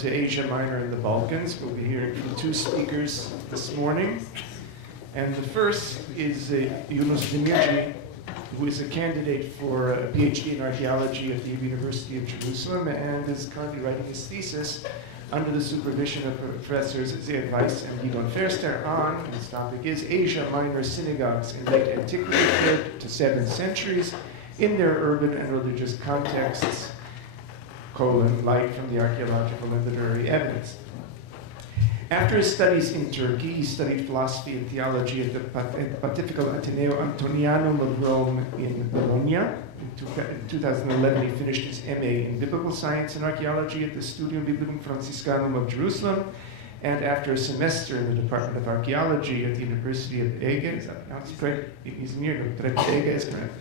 to Asia Minor and the Balkans. We'll be hearing from two speakers this morning. And the first is Yunus Demirci, who is a candidate for a PhD in archaeology at the University of Jerusalem and is currently writing his thesis under the supervision of professors Zeev Weiss and Gideon Ferster on, and his topic is Asia Minor synagogues in late antiquity, 3rd to 7th centuries, in their urban and religious contexts, light from the archaeological and literary evidence. After his studies in Turkey, he studied philosophy and theology at the Pontifical Ateneo Antonianum of Rome in Bologna. In 2011, he finished his MA in Biblical Science and Archaeology at the Studium Biblicum Franciscanum of Jerusalem. And after a semester in the Department of Archaeology at the University of Ege, is that pronounced correct? He's near Ege is correct.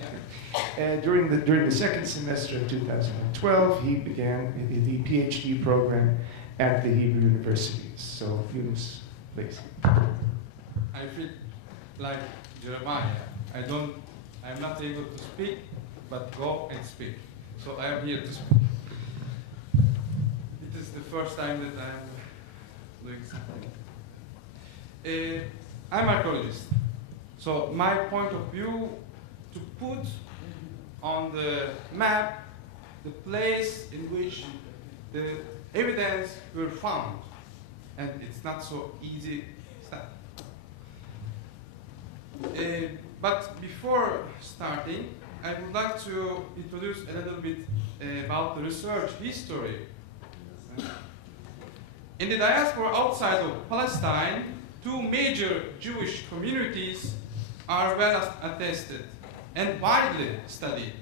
During the second semester in 2012, he began the PhD program at the Hebrew universities. So, Yunus, please. I feel like Jeremiah. I'm not able to speak, but go and speak. So I am here to speak. It is the first time that I am doing something. I'm an archaeologist. So my point of view, to put on the map the place in which the evidence were found. And it's not so easy stuff. But before starting, I would like to introduce a little bit about the research history. In the diaspora outside of Palestine, two major Jewish communities are well attested and widely studied.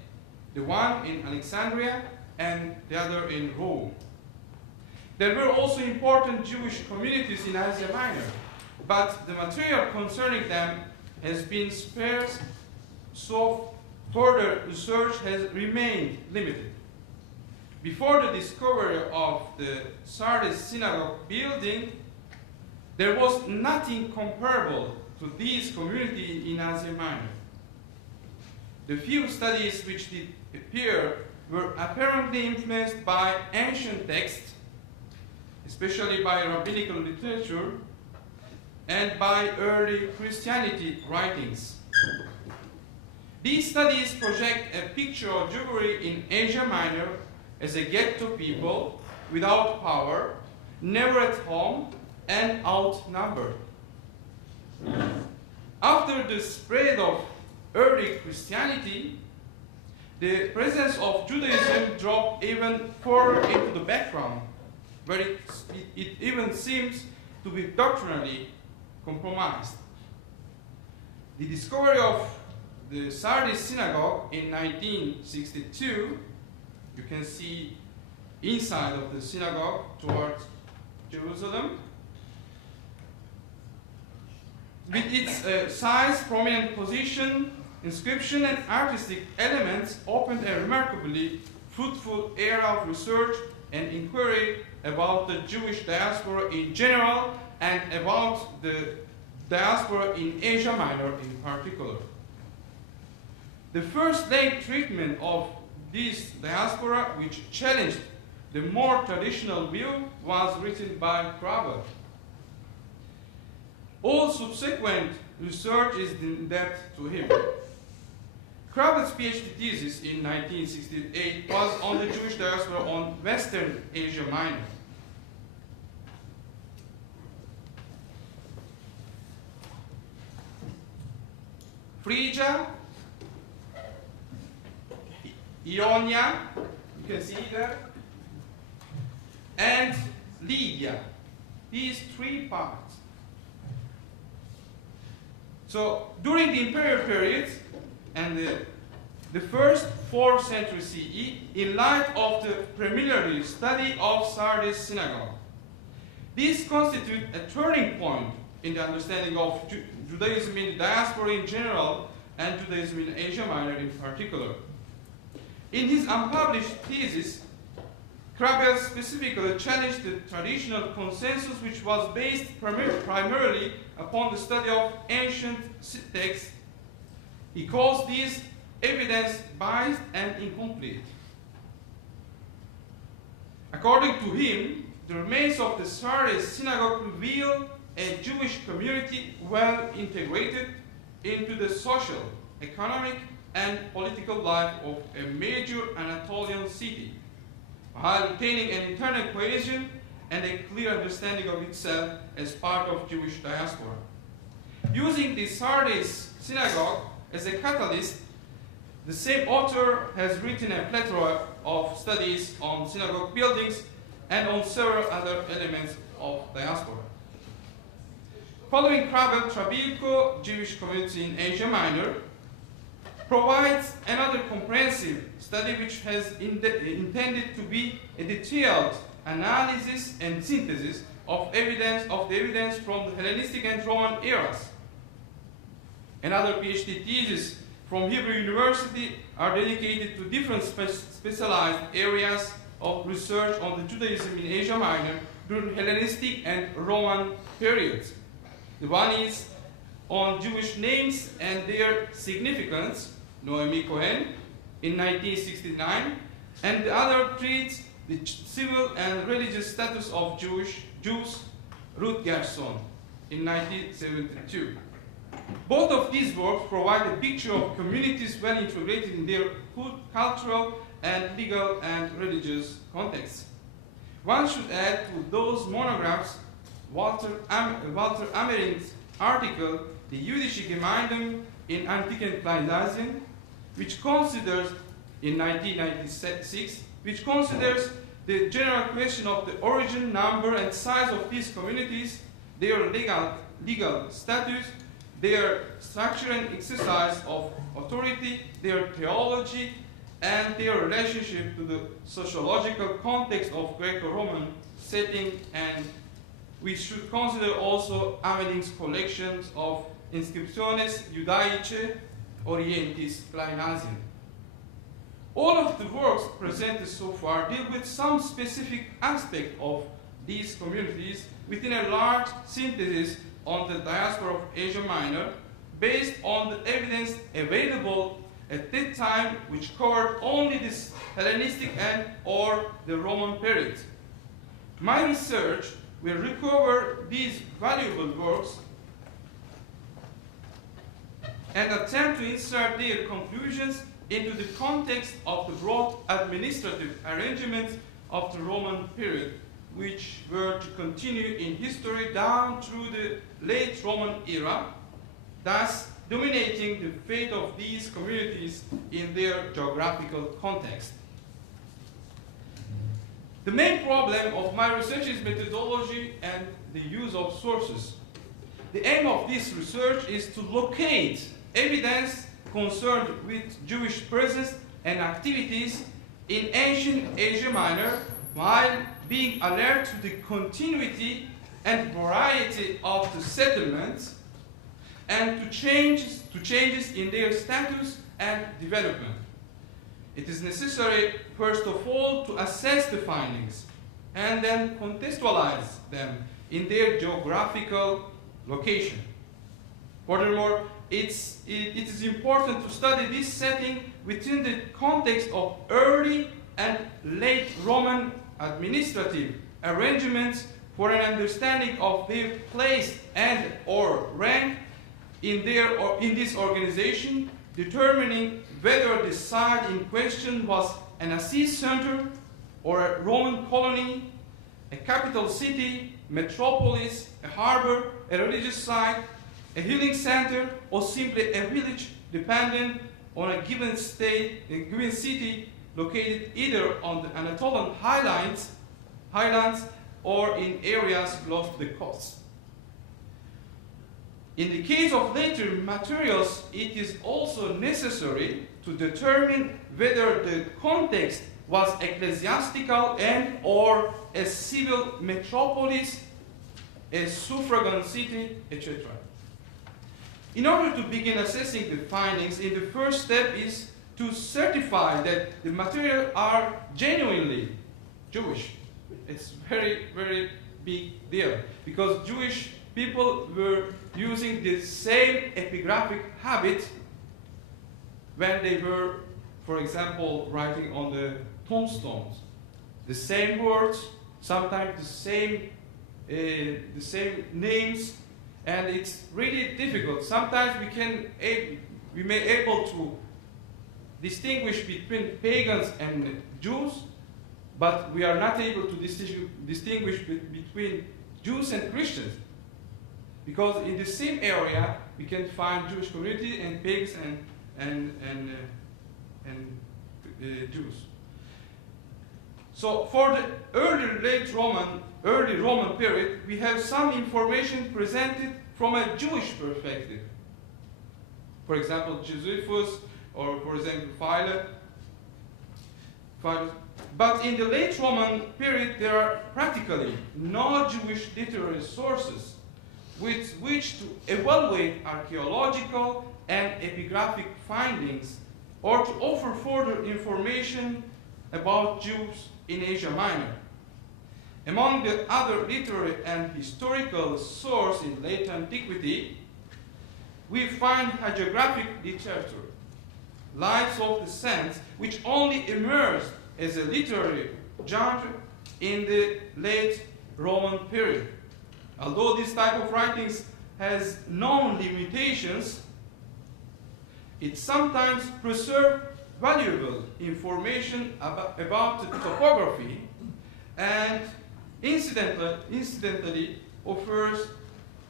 The one in Alexandria and the other in Rome. There were also important Jewish communities in Asia Minor, but the material concerning them has been sparse, so further research has remained limited. Before the discovery of the Sardis synagogue building, there was nothing comparable to these communities in Asia Minor. The few studies which did appear were apparently influenced by ancient texts, especially by rabbinical literature, and by early Christianity writings. These studies project a picture of Jewry in Asia Minor as a ghetto people without power, never at home, and outnumbered. After the spread of early Christianity, the presence of Judaism dropped even further into the background, where it even seems to be doctrinally compromised. The discovery of the Sardis synagogue in 1962, you can see inside of the synagogue towards Jerusalem, with its size, prominent position, inscription, and artistic elements, opened a remarkably fruitful era of research and inquiry about the Jewish diaspora in general and about the diaspora in Asia Minor in particular. The first late treatment of this diaspora, which challenged the more traditional view, was written by Kraber. All subsequent research is indebted to him. Kraber's PhD thesis in 1968 was on the Jewish diaspora on Western Asia Minor. Phrygia, Ionia, you can see there, and Lydia, these three parts. So during the imperial period and the first 4th century CE, in light of the preliminary study of Sardis synagogue, these constitute a turning point in the understanding of Judaism in the diaspora in general and Judaism in Asia Minor in particular. In his unpublished thesis, Kraber specifically challenged the traditional consensus, which was based primarily upon the study of ancient texts. He calls these evidence biased and incomplete. According to him, the remains of the Sardis synagogue reveal a Jewish community well integrated into the social, economic, and political life of a major Anatolian city, while retaining an internal cohesion and a clear understanding of itself as part of Jewish diaspora. Using the Sardis synagogue as a catalyst, the same author has written a plethora of studies on synagogue buildings and on several other elements of diaspora. Following Krabel, Trabilko, Jewish community in Asia Minor, provides another comprehensive study which has intended to be a detailed analysis and synthesis of the evidence from the Hellenistic and Roman eras. Another PhD thesis from Hebrew University are dedicated to different specialized areas of research on the Judaism in Asia Minor during Hellenistic and Roman periods. The one is on Jewish names and their significance, Noemi Cohen, in 1969, and the other treats the civil and religious status of Jews, Ruth Gerson, in 1972. Both of these works provide a picture of communities well integrated in their cultural and legal and religious contexts. One should add to those monographs Walter Ammering's article, The Jüdische Gemeinden in Antiken Kleinasien, which considers, in 1996, which considers the general question of the origin, number, and size of these communities, their legal status, their structure and exercise of authority, their theology, and their relationship to the sociological context of Greco-Roman setting, and we should consider also Ammering's collections of Inscriptiones Judaicae Orientis Kleinasien. All of the works presented so far deal with some specific aspect of these communities within a large synthesis on the diaspora of Asia Minor, based on the evidence available at that time, which covered only this Hellenistic and or the Roman period. My research will recover these valuable works and attempt to insert their conclusions into the context of the broad administrative arrangements of the Roman period, which were to continue in history down through the late Roman era, thus dominating the fate of these communities in their geographical context. The main problem of my research is methodology and the use of sources. The aim of this research is to locate evidence concerned with Jewish presence and activities in ancient Asia Minor, while being alert to the continuity and variety of the settlements and to changes in their status and development. It is necessary, first of all, to assess the findings and then contextualize them in their geographical location. Furthermore, it is important to study this setting within the context of early and late Roman administrative arrangements for an understanding of their place and or rank in this organization, determining whether the site in question was an assize center or a Roman colony, a capital city, metropolis, a harbor, a religious site, a healing center, or simply a village dependent on a given city located either on the Anatolian highlands or in areas close to the coast. In the case of later materials, it is also necessary to determine whether the context was ecclesiastical and or a civil metropolis, a suffragan city, etc. In order to begin assessing the findings, the first step is to certify that the material are genuinely Jewish. It's very, very big deal, because Jewish people were using the same epigraphic habit when they were, for example, writing on the tombstones. The same words, sometimes the same names, and it's really difficult. Sometimes we may able to distinguish between pagans and Jews, but we are not able to distinguish between Jews and Christians, because in the same area we can find Jewish community and pagans and Jews. So for the early Roman period, we have some information presented from a Jewish perspective. For example, Josephus, or for example, Philo. But in the late Roman period, there are practically no Jewish literary sources with which to evaluate archaeological and epigraphic findings, or to offer further information about Jews in Asia Minor. Among the other literary and historical sources in late antiquity, we find hagiographic literature, Lives of the Saints, which only emerged as a literary genre in the late Roman period. Although this type of writings has known limitations, it sometimes preserves valuable information about the topography, and incidentally offers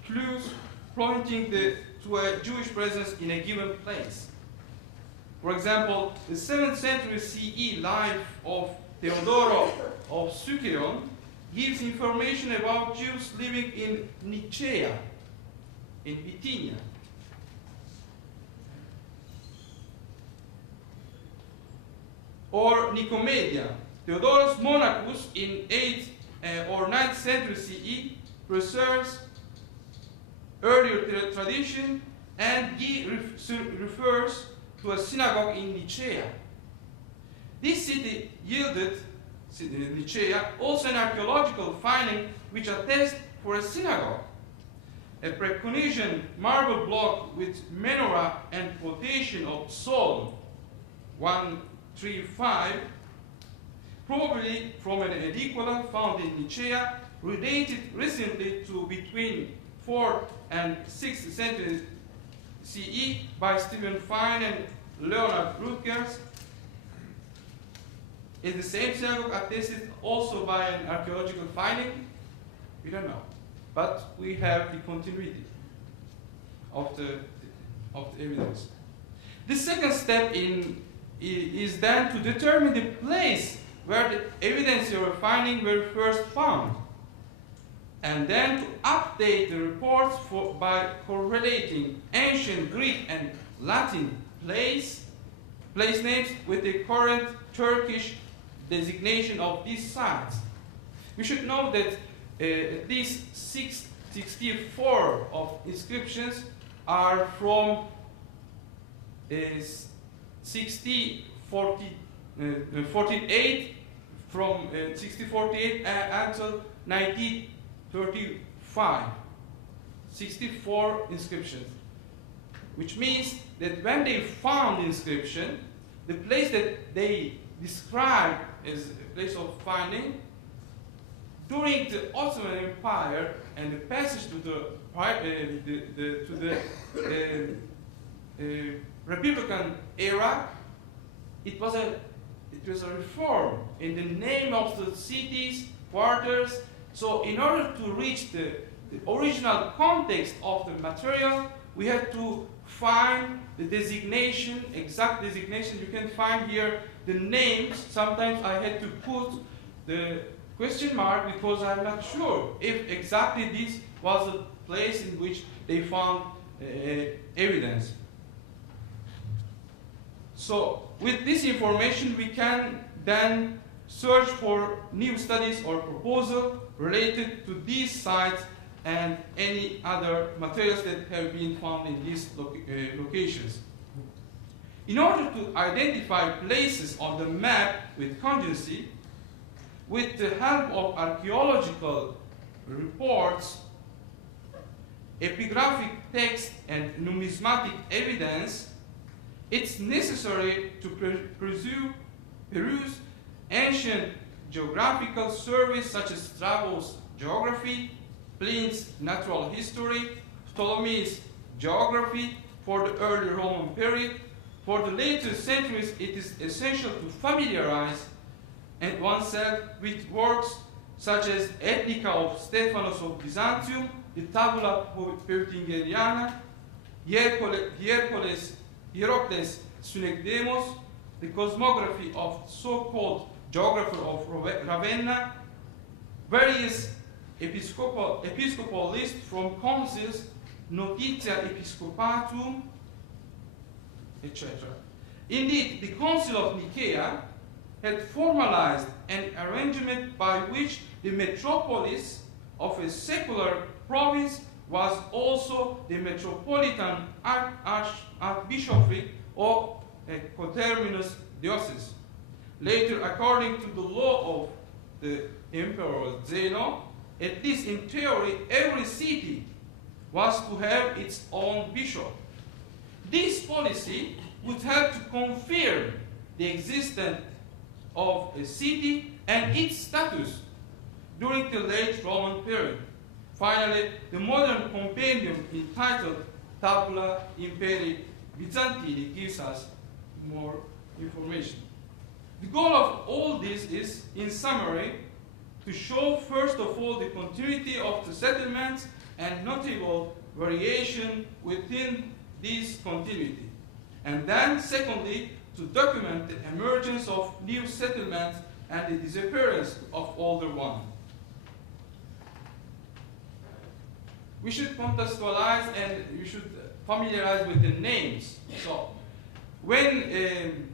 clues pointing to a Jewish presence in a given place. For example, the 7th century CE life of Theodoro of Sicyon gives information about Jews living in Nicaea, in Bithynia. Or Nicomedia. Theodorus Monachus in 8th or 9th century CE preserves earlier tradition, and he refers to a synagogue in Nicaea. This city yielded, Nicaea, also an archaeological finding which attests for a synagogue. A Preconian marble block with menorah and quotation of Psalm 135, probably from an edicola found in Nicaea, related recently to between 4th and 6th century CE by Stephen Fine and Leonard Rutgers. Is the same synagogue attested also by an archaeological finding? We don't know. But we have the continuity of the evidence. The second step is then to determine the place where the evidence you are finding were first found, and then to update the reports by correlating ancient Greek and Latin place names with the current Turkish designation of these sites. We should know that at least 64 of inscriptions are from 1448 from 1648 until 1935. 64 inscriptions, which means that when they found the inscription, the place that they described as a place of finding, during the Ottoman Empire and the passage to the Republican era, it was a reform in the name of the cities, quarters. So in order to reach the original context of the material, we had to find the designation, exact designation. You can find here the names. Sometimes I had to put the question mark because I'm not sure if exactly this was the place in which they found evidence. So with this information, we can then search for new studies or proposals related to these sites and any other materials that have been found in these locations. In order to identify places on the map with constancy, with the help of archaeological reports, epigraphic text, and numismatic evidence, it's necessary to peruse ancient geographical surveys such as Strabo's geography, Pliny's natural history, Ptolemy's geography for the early Roman period. For the later centuries, it is essential to familiarize oneself with works such as Ethica of Stephanos of Byzantium, the Tabula Peutingeriana, Hierocles Synecdemos, the cosmography of so-called geographer of Ravenna, various episcopal lists from councils, Notitia Episcopatum, etc. Indeed, the Council of Nicaea had formalized an arrangement by which the metropolis of a secular province was also the metropolitan archbishopric or a coterminous diocese. Later, according to the law of the Emperor Zeno, at least in theory, every city was to have its own bishop. This policy would have to confirm the existence of a city and its status during the late Roman period. Finally, the modern compendium entitled Tabula Imperii Byzantini gives us more information. The goal of all this is, in summary, to show first of all the continuity of the settlements and notable variation within this continuity. And then, secondly, to document the emergence of new settlements and the disappearance of older ones. We should contextualize and we should familiarize with the names. So, when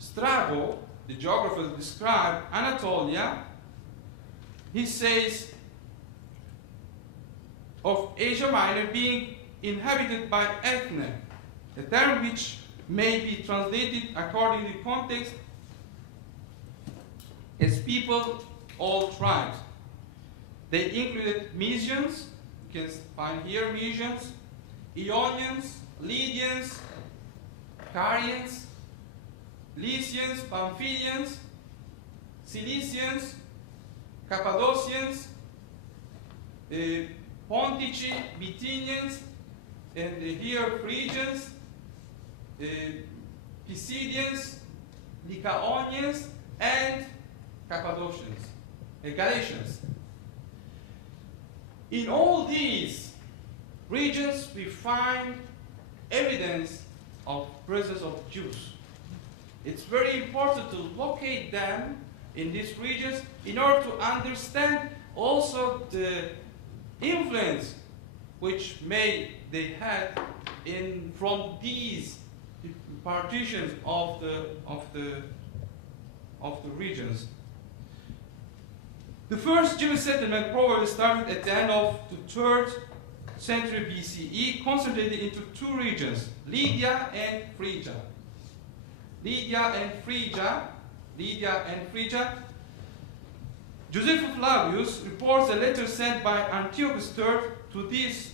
Strabo, the geographer, described Anatolia, he says of Asia Minor being inhabited by ethne, a term which may be translated according to context as people, all tribes. They included Mysians, you can find here Mysians, Ionians, Lydians, Carians, Lycians, Pamphylians, Cilicians, Cappadocians, Pontici, Bithynians, and here Phrygians, Pisidians, Lycaonians, and Cappadocians, Galatians. In all these regions, we find evidence of presence of Jews. It's very important to locate them in these regions in order to understand also the influence which they had from these partitions of the regions. The first Jewish settlement probably started at the end of the 3rd century BCE, concentrated into two regions, Lydia and Phrygia. Lydia and Phrygia. Josephus Flavius reports a letter sent by Antiochus III to his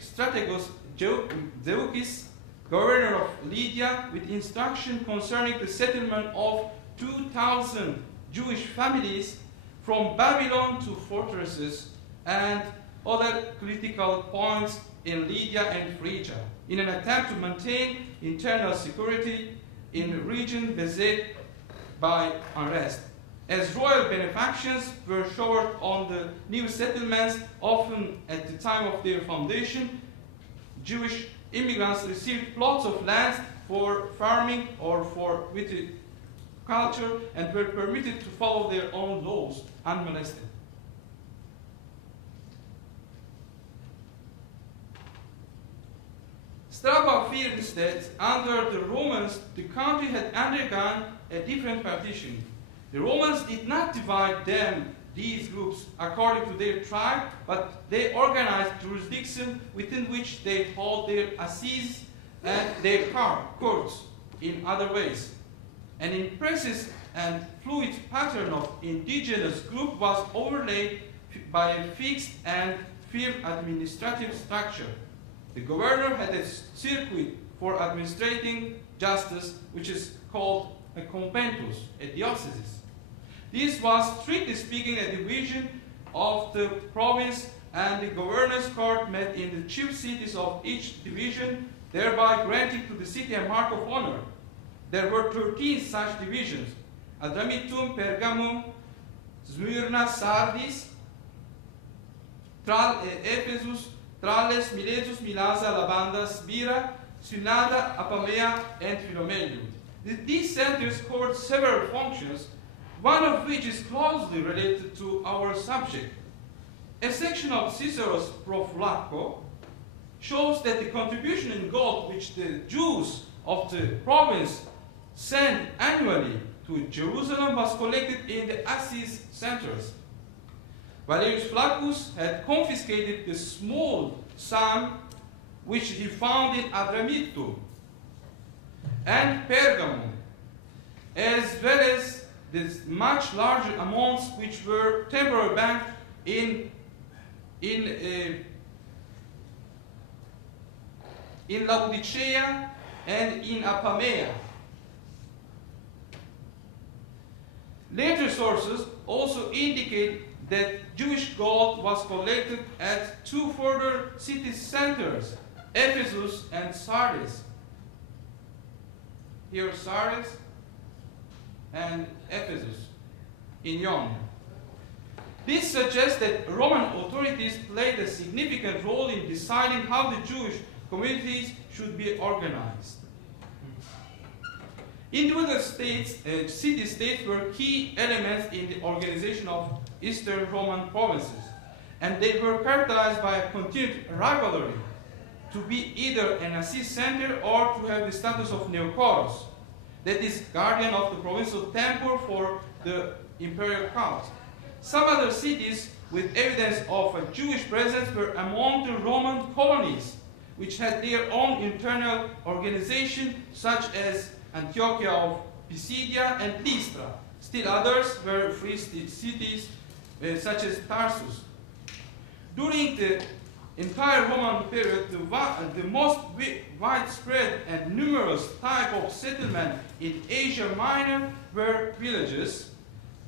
strategos Zeuxis, governor of Lydia, with instruction concerning the settlement of 2,000 Jewish families from Babylon to fortresses and other critical points in Lydia and Phrygia, in an attempt to maintain internal security in a region beset by unrest. As royal benefactions were showered on the new settlements, often at the time of their foundation, Jewish immigrants received plots of land for farming or for viticulture and were permitted to follow their own laws unmolested. Strabo affirms that under the Romans, the country had undergone a different partition. The Romans did not divide these groups according to their tribe, but they organized jurisdiction within which they hold their assizes and their courts in other ways. An impressive and fluid pattern of indigenous group was overlaid by a fixed and firm administrative structure. The governor had a circuit for administrating justice, which is called a compentus, a diocese. This was, strictly speaking, a division of the province, and the governor's court met in the chief cities of each division, thereby granting to the city a mark of honor. There were 13 such divisions: Adramyttium, Pergamum, Smyrna, Sardis, Ephesus, Tralles, Miletus, Milasa, Labanda, Spira, Synada, Apamea, and Philomelium. These centers covered several functions, one of which is closely related to our subject. A section of Cicero's Proflacco shows that the contribution in gold which the Jews of the province sent annually to Jerusalem was collected in the Assis centers. Valerius Flaccus had confiscated the small sum which he found in Adramyttium and Pergamum, as well as the much larger amounts which were temporarily banked in Laodicea and in Apamea. Later sources also indicate that Jewish gold was collected at two further city centers, Ephesus and Sardis. Here Sardis and Ephesus in Ionia. This suggests that Roman authorities played a significant role in deciding how the Jewish communities should be organized. Individual states, city-states were key elements in the organization of Eastern Roman provinces, and they were characterized by a continued rivalry to be either an Assis center or to have the status of Neokoros, that is, guardian of the provincial temple for the imperial cult. Some other cities with evidence of a Jewish presence were among the Roman colonies, which had their own internal organization, such as Antiochia of Pisidia and Lystra. Still others were free cities, such as Tarsus. During the entire Roman period, the most widespread and numerous type of settlement in Asia Minor were villages,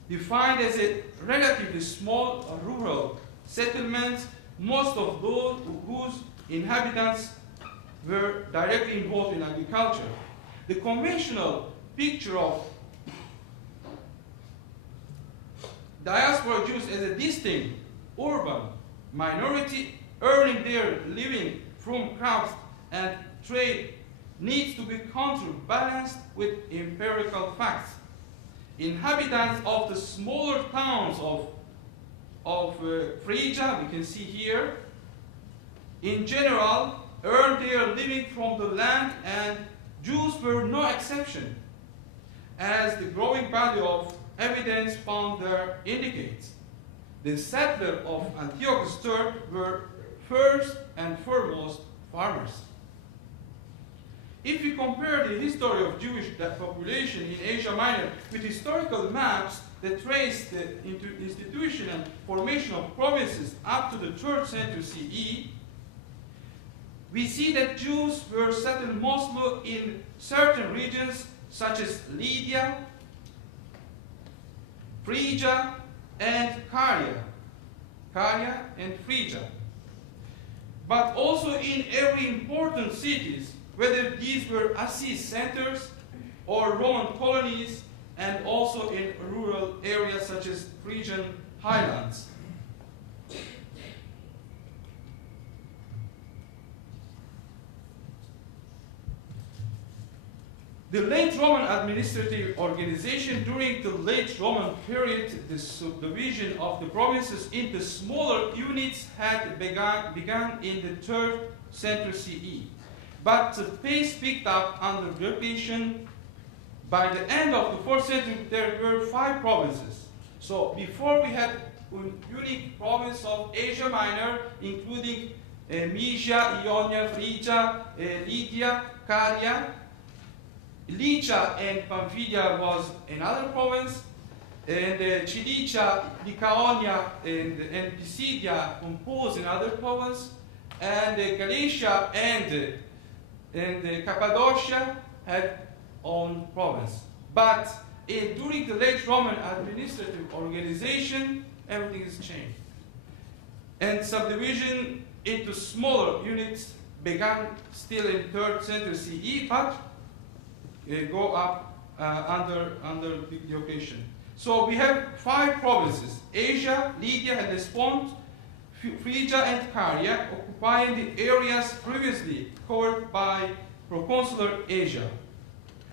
defined as a relatively small rural settlements, most of those whose inhabitants were directly involved in agriculture. The conventional picture of diaspora Jews as a distinct urban minority earning their living from craft and trade needs to be counterbalanced with empirical facts. Inhabitants of the smaller towns of Phrygia, we can see here, in general earned their living from the land, and Jews were no exception, as the growing body of evidence found there indicates. The settlers of Antiochus III were first and foremost farmers. If we compare the history of Jewish population in Asia Minor with historical maps that trace the institution and formation of provinces up to the 3rd century CE, we see that Jews were settled mostly in certain regions such as Lydia, Phrygia, and Caria and Phrygia. But also in every important cities, whether these were Assis centers or Roman colonies, and also in rural areas such as Phrygian highlands. The late Roman administrative organization during the late Roman period, the subdivision of the provinces into smaller units had begun in the 3rd century CE. But the pace picked up under Diocletian. By the end of the 4th century, there were 5 provinces. So before we had a unique province of Asia Minor, including Mysia, Ionia, Phrygia, Lydia, Caria. Lycia and Pamphylia was another province, and Cilicia, Lycaonia, and Pisidia composed another province, and Galatia and Cappadocia had own province. But during the late Roman administrative organization, everything is changed. And subdivision into smaller units began still in 3rd century CE, but go up under Diocletian. So we have 5 provinces: Asia, Lydia, Hellespont, Phrygia, and Caria, occupying the areas previously covered by proconsular Asia.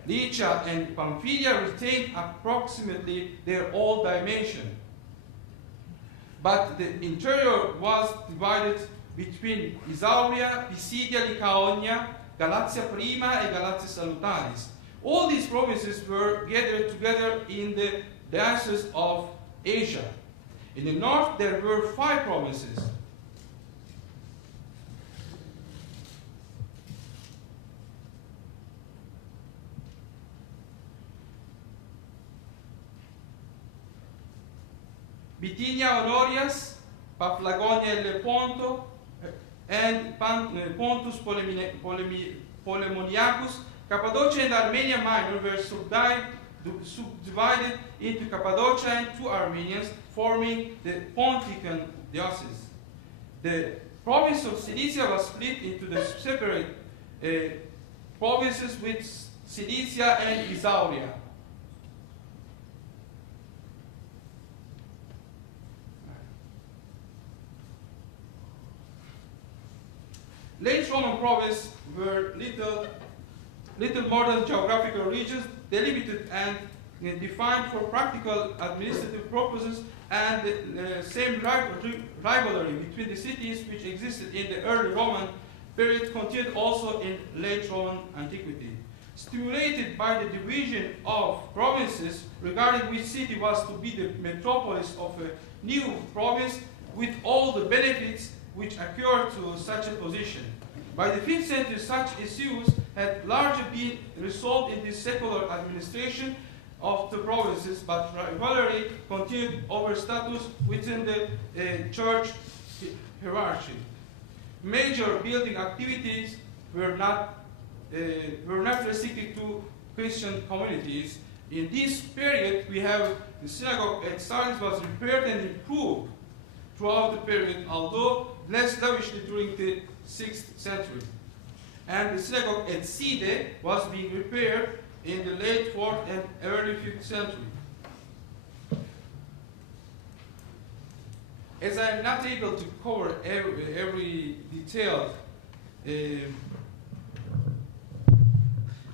Lycia and Pamphylia retained approximately their old dimension, but the interior was divided between Isauria, Pisidia, Lycaonia, Galatia Prima, and Galatia Salutaris. All these provinces were gathered together in the diocese of Asia. In the north, there were 5 provinces. Bithynia Honorias, Paphlagonia and Leponto, and Pontus Polemoniacus. Cappadocia and Armenia Minor were subdivided into Cappadocia and 2 Armenians, forming the Pontifical diocese. The province of Cilicia was split into the separate provinces with Cilicia and Isauria. Late Roman provinces were little more than geographical regions, delimited and defined for practical administrative purposes, and the same rivalry between the cities which existed in the early Roman period continued also in late Roman antiquity. Stimulated by the division of provinces regarding which city was to be the metropolis of a new province, with all the benefits which occur to such a position. By the 5th century, such issues had largely been resolved in the secular administration of the provinces, but rivalry continued over status within the church hierarchy. Major building activities were not restricted to Christian communities. In this period, we have the synagogue at Sardis was repaired and improved throughout the period, although less lavishly during the 6th century. And the synagogue at Side was being repaired in the late 4th and early 5th century. As I am not able to cover every detail,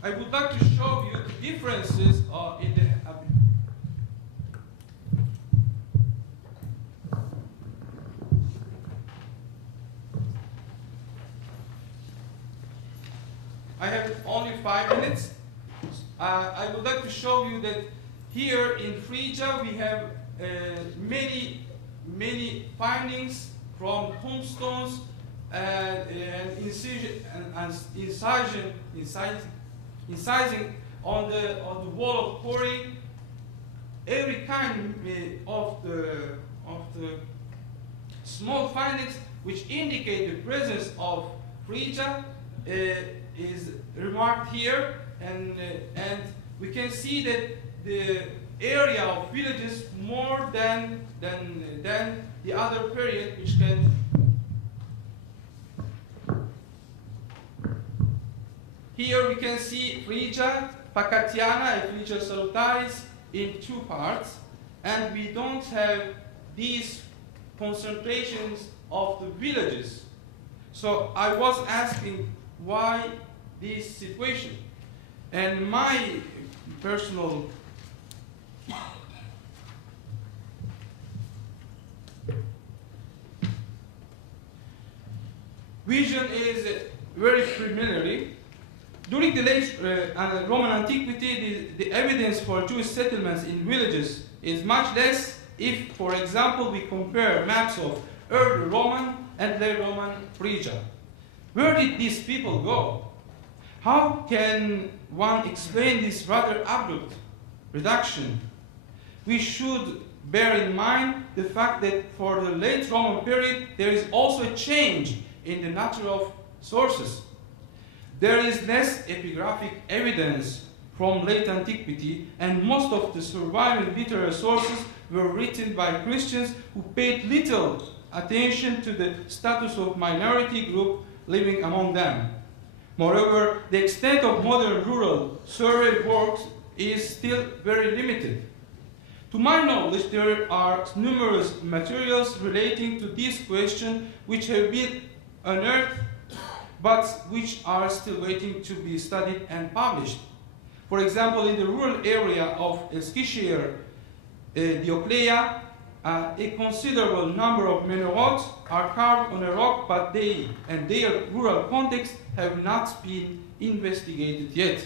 I would like to show you the differences in the I have only 5 minutes. I would like to show you that here in Phrygia we have many findings from tombstones and incising on the wall of Kori. Every kind of the small findings which indicate the presence of Phrygia is remarked here, and we can see that the area of villages more than the other period, which can here we can see Phrygia Pacatiana and Phrygia Salutaris in 2 parts, and we don't have these concentrations of the villages. So I was asking why this situation, and my personal vision is very preliminary. During the late Roman antiquity, the evidence for Jewish settlements in villages is much less if, for example, we compare maps of early Roman and late Roman Phrygia. Where did these people go? How can one explain this rather abrupt reduction? We should bear in mind the fact that for the late Roman period, there is also a change in the nature of sources. There is less epigraphic evidence from late antiquity, and most of the surviving literary sources were written by Christians who paid little attention to the status of minority group living among them. Moreover, the extent of modern rural survey works is still very limited. To my knowledge, there are numerous materials relating to this question which have been unearthed, but which are still waiting to be studied and published. For example, in the rural area of Eskişehir, Dioclea, a considerable number of menorahs are carved on a rock, but they and their rural context have not been investigated yet.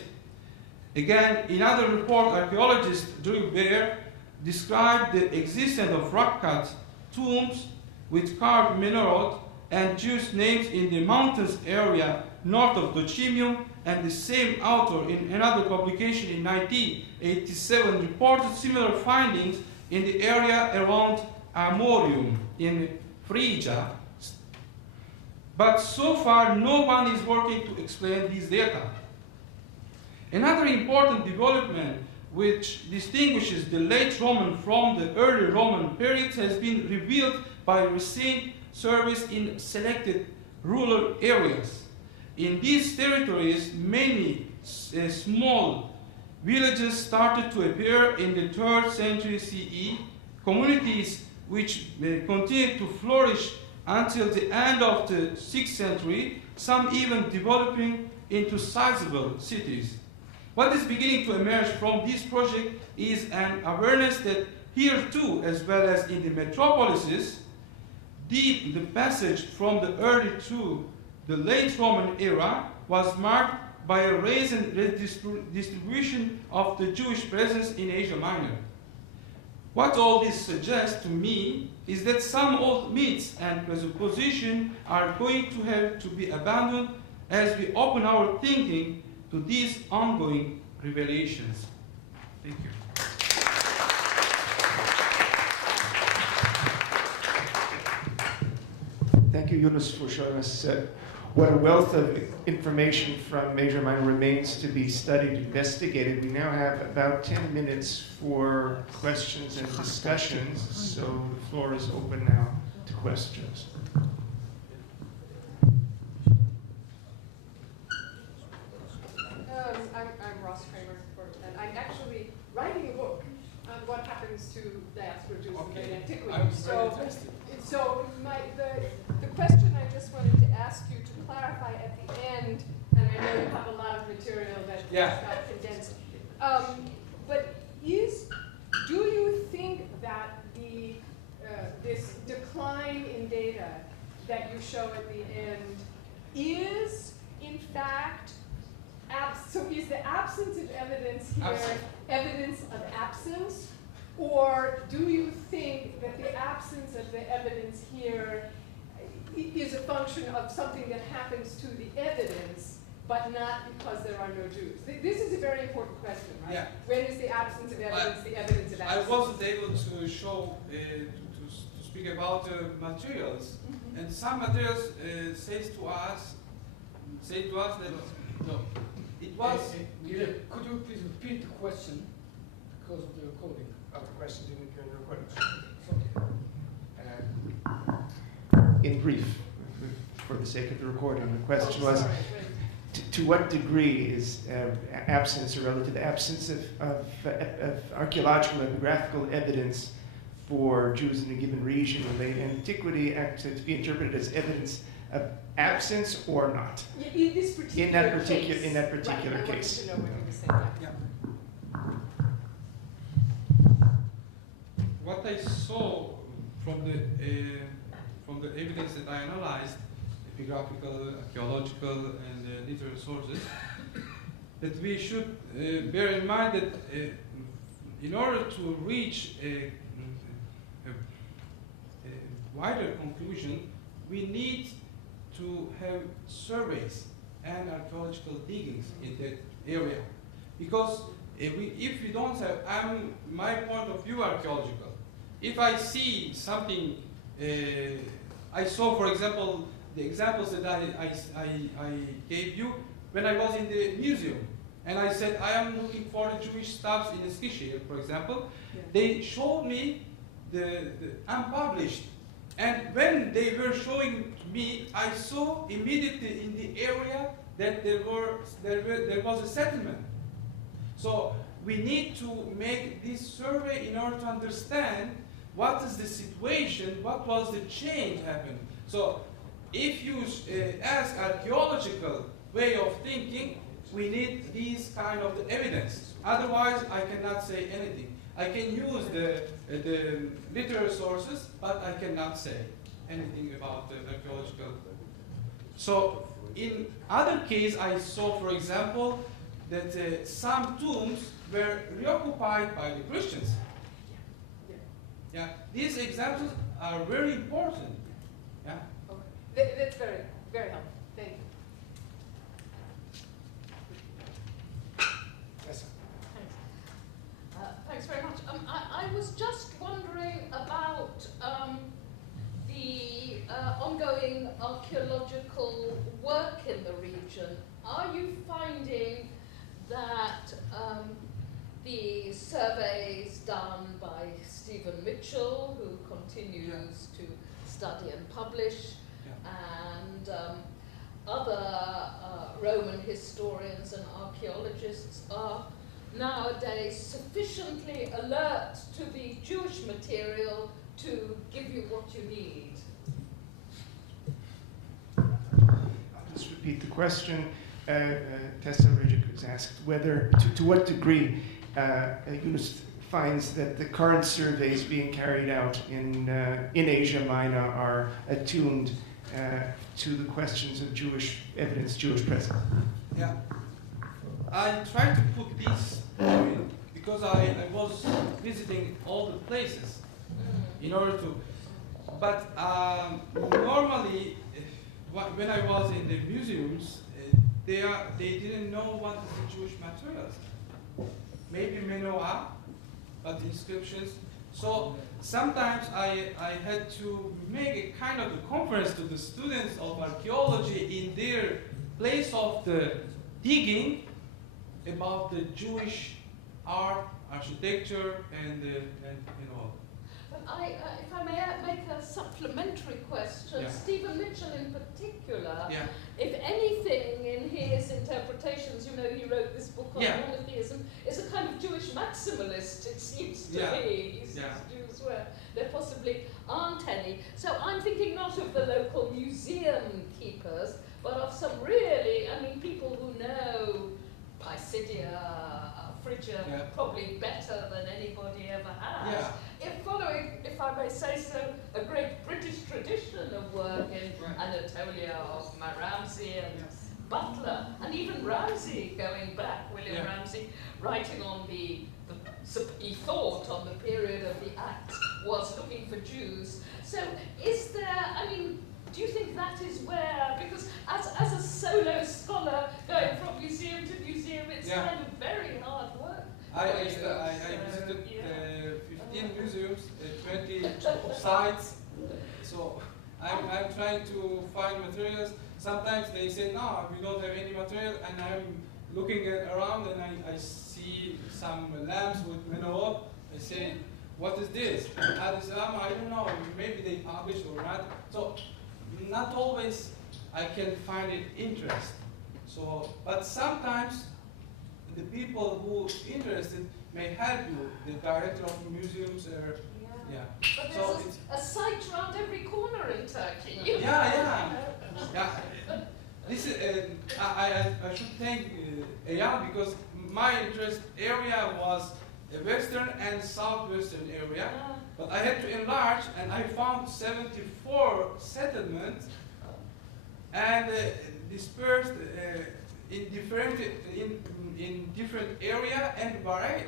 Again, in another report, archaeologist Drew Baer described the existence of rock-cut tombs with carved menorahs and Jewish names in the mountains area north of Docimium, and the same author in another publication in 1987 reported similar findings in the area around Amorium in Phrygia. But so far, no one is working to explain these data. Another important development which distinguishes the late Roman from the early Roman periods has been revealed by recent surveys in selected rural areas. In these territories, many small villages started to appear in the 3rd century CE, communities which continued to flourish until the end of the 6th century, some even developing into sizable cities. What is beginning to emerge from this project is an awareness that here too, as well as in the metropolises, the passage from the early to the late Roman era was marked by a raise and redistribution of the Jewish presence in Asia Minor. What all this suggests to me is that some old myths and presuppositions are going to have to be abandoned as we open our thinking to these ongoing revelations. Thank you. Thank you, Yunus, for showing us what a wealth of information from Asia Minor remains to be studied and investigated. We now have about 10 minutes for questions and discussions, so the floor is open now to questions. I'm Ross Kramer, and I'm actually writing a book on what happens to diaspora Jews in antiquity. So the question I just wanted to ask you to clarify at the end, and I know you have a lot of material that got condensed, but do you think that this decline in data that you show at the end is in fact so is the absence of evidence here evidence of absence, or do you think that the absence of the evidence here is a function of something that happens to the evidence, but not because there are no Jews? This is a very important question, right? Yeah. When is the absence of evidence the evidence of absence? I wasn't able to show, to speak about materials, and some materials say to us that no. It was. Could you please repeat the question because of the recording? The question didn't appear in the recording. Okay. In brief, for the sake of the recording, the question was, to what degree is absence or relative absence of archaeological and graphical evidence for Jews in a given region in late antiquity to be interpreted as evidence of absence or not? In this particular in that particular right, case. I wanted to know what you were saying. Yeah. What I saw from the evidence that I analyzed, epigraphical, archaeological, and literary sources, that we should bear in mind that in order to reach a wider conclusion, we need to have surveys and archaeological diggings in that area. Because if we don't have, my point of view archaeological. If I see something, I saw, for example, the examples that I gave you when I was in the museum. and I said, I am looking for the Jewish stuffs in Eskişehir, for example, Yeah. they showed me the unpublished. And when they were showing me, I saw immediately in the area that there was a settlement. So we need to make this survey in order to understand what is the situation, what was the change happened. So if you ask archaeological way of thinking, we need these kind of evidence. Otherwise, I cannot say anything. I can use the literary sources, but I cannot say anything about the archaeological. So in other case, I saw, for example, that some tombs were reoccupied by the Christians. Yeah, these examples are very important. Yeah. Okay. That's very, very helpful. Thank you. Yes, sir. Thanks very much. I was just wondering about the ongoing archaeological work in the region. Are you finding that the surveys done by Stephen Mitchell, who continues to study and publish, and other Roman historians and archaeologists are nowadays sufficiently alert to the Jewish material to give you what you need? I'll just repeat the question. Tessa Regic was asked whether, to what degree Yunus finds that the current surveys being carried out in Asia Minor are attuned to the questions of Jewish evidence, Jewish presence. Yeah. I tried to put this point because I was visiting all the places in order to, but normally when I was in the museums, they didn't know what is the Jewish materials. Maybe menorah, but inscriptions. So sometimes I had to make a kind of a conference to the students of archaeology in their place of the digging about the Jewish art, architecture, and all. If I may make a supplementary question, Yeah. Stephen Mitchell in particular, Yeah. if anything in his interpretations, he wrote this book on Yeah. monotheism, is a kind of Jewish maximalist, it seems to Yeah. me. He sees Jews where there possibly aren't any. So I'm thinking not of the local museum keepers, but of some really, people who know Pisidia, Phrygia, probably better than anybody ever has. Yeah. Following, if I may say so, a great British tradition of work in Anatolia of Ramsey and Butler, and even Ramsey going back, William Ramsey, writing on he thought on the period of the Acts was looking for Jews. So is there, do you think that is where, because as a solo scholar going from museum to museum, it's kind of very hard work. I visited 15 museums, 20 sites, so I'm trying to find materials. Sometimes they say, no, we don't have any material, and I'm looking around and I see some lamps with menorah. I say, what is this? I don't know, maybe they published or not. So not always I can find it interest. So, but sometimes the people who interested may help you, the director of museums or But there's a site around every corner in Turkey. Yeah. This is I should thank Eyal because my interest area was the western and southwestern area, but I had to enlarge and I found 74 settlements and dispersed in different area and variety.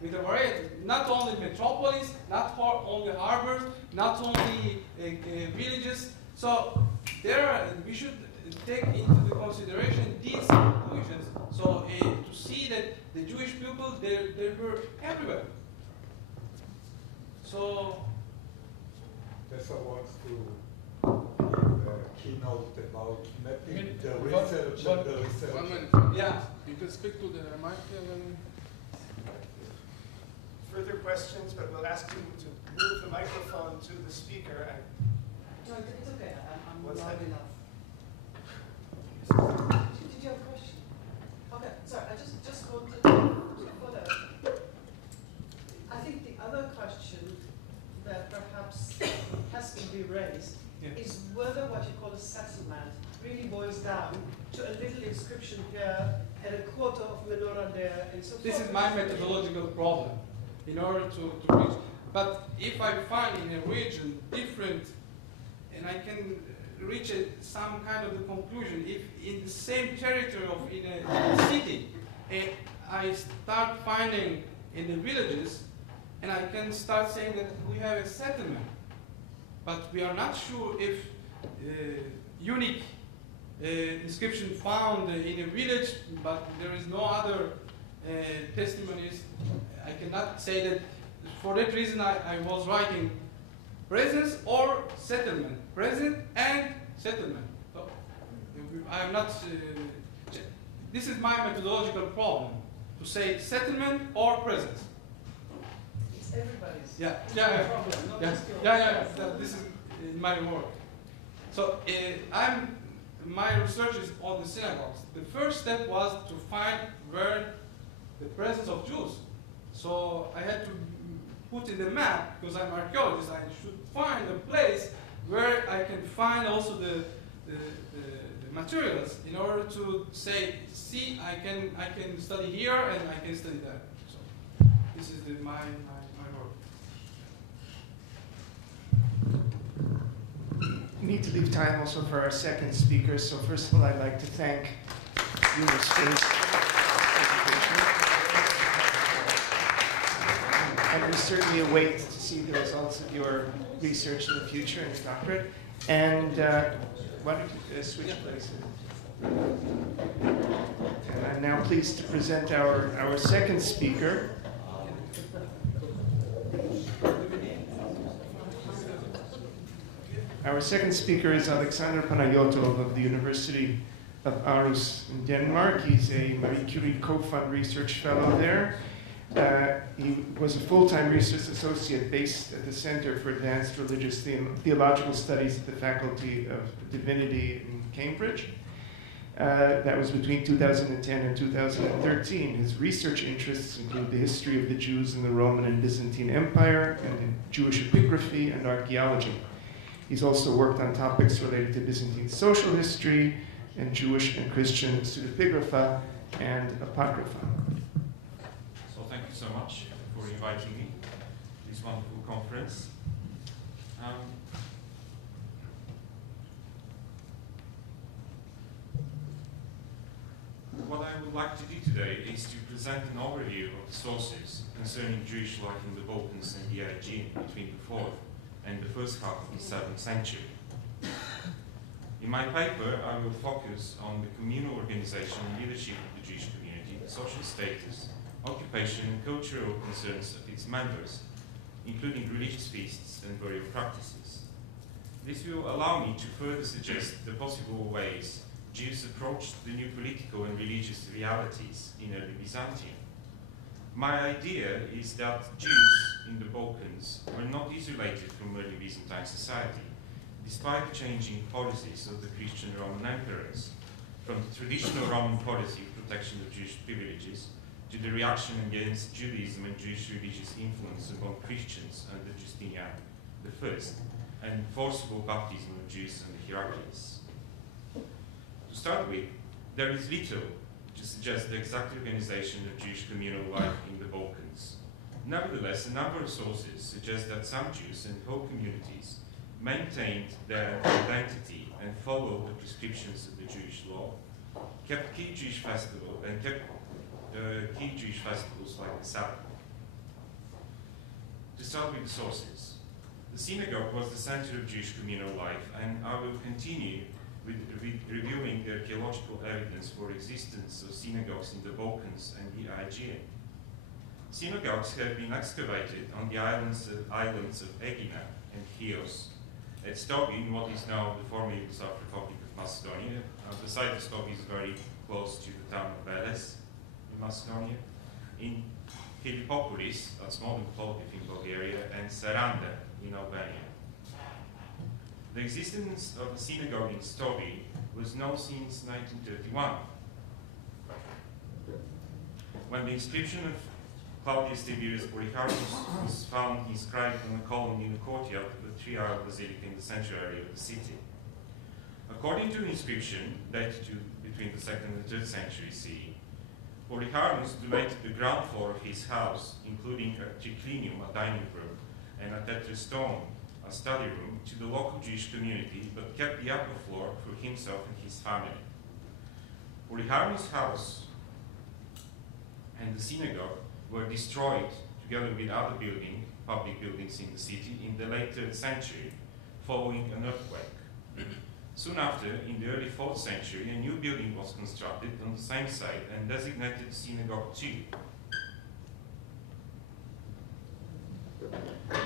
With a variety, not only metropolis, not only harbors, not only villages. So we should take into the consideration these conclusions. So to see that the Jewish people, they were everywhere. So Tessa wants to give keynote about mapping the But- research but- and the research. 1 minute. Yeah. You can speak to the mic. Further questions, but we'll ask you to move the microphone to the speaker. No, it's okay. I'm What's loud that? enough. Did you have a question? Okay, sorry. I just wanted to follow. I think the other question that perhaps has to be raised is whether what you call a settlement really boils down to a little inscription here and a quarter of menorah there and so forth. This is my methodological problem. In order to reach, but if I find in a region different, and I can reach some kind of the conclusion, if in the same territory of in a city, I start finding in the villages, and I can start saying that we have a settlement, but we are not sure if unique inscription found in a village, but there is no other testimonies. I cannot say that. For that reason, I was writing presence or settlement, present and settlement. So I am not. This is my methodological problem to say settlement or presence. It's everybody's. Yeah, It's yeah, no yeah. problem, not Yeah, just yours. yeah. This is my work. So my research is on the synagogues. The first step was to find where the presence of Jews. So I had to put in the map, because I'm an archaeologist, I should find a place where I can find also the materials in order to say, see, I can study here and I can study there. So this is my work. We need to leave time also for our second speaker. So first of all, I'd like to thank Eunice for his presentation. And we certainly await to see the results of your research in the future and your doctorate. And why don't you switch places? And I'm now pleased to present our second speaker. Our second speaker is Alexander Panayotov of the University of Aarhus in Denmark. He's a Marie Curie co-fund research fellow there. He was a full-time research associate based at the Center for Advanced Religious Theological Studies at the Faculty of Divinity in Cambridge. That was between 2010 and 2013. His research interests include the history of the Jews in the Roman and Byzantine Empire, and in Jewish epigraphy and archaeology. He's also worked on topics related to Byzantine social history and Jewish and Christian pseudepigrapha and apocrypha. So thank you so much for inviting me to this wonderful conference. What I would like to do today is to present an overview of the sources concerning Jewish life in the Balkans and the Aegean between the 4th and the first half of the 7th century. In my paper, I will focus on the communal organization and leadership of the Jewish community, social status, occupation and cultural concerns of its members, including religious feasts and burial practices. This will allow me to further suggest the possible ways Jews approached the new political and religious realities in early Byzantium. My idea is that Jews in the Balkans were not isolated from early Byzantine society, despite the changing policies of the Christian Roman emperors, from the traditional Roman policy of protection of Jewish privileges to the reaction against Judaism and Jewish religious influence among Christians under Justinian I, and forcible baptism of Jews and the hierarchies. To start with, there is little to suggest the exact organization of Jewish communal life in the Balkans. Nevertheless, a number of sources suggest that some Jews and whole communities maintained their identity and followed the prescriptions of the Jewish law, kept key Jewish festivals like the Sabbath. To start with the sources, the synagogue was the center of Jewish communal life, and I will continue with reviewing the archaeological evidence for existence of synagogues in the Balkans and the Aegean. Synagogues have been excavated on the islands of Aegina and Chios, at Stogi, in what is now the former Yugoslav Republic of Macedonia. The site of Stogi is very close to the town of Veles in Macedonia. In Filipopolis, that's modern Plovdiv in Bulgaria, and Saranda in Albania. The existence of a synagogue in Stogi was known since 1931, when the inscription of Claudius Tiberius Policarpus was found inscribed on a column in the courtyard of the three-aisle basilica in the central area of the city. According to the inscription, dated to between the 2nd and the 3rd century CE, Policarpus donated the ground floor of his house, including a triclinium, a dining room, and a tetrastone, a study room, to the local Jewish community, but kept the upper floor for himself and his family. Policarpus' house and the synagogue were destroyed together with other public buildings in the city in the late 3rd century, following an earthquake. Soon after, in the early 4th century, a new building was constructed on the same site and designated Synagogue II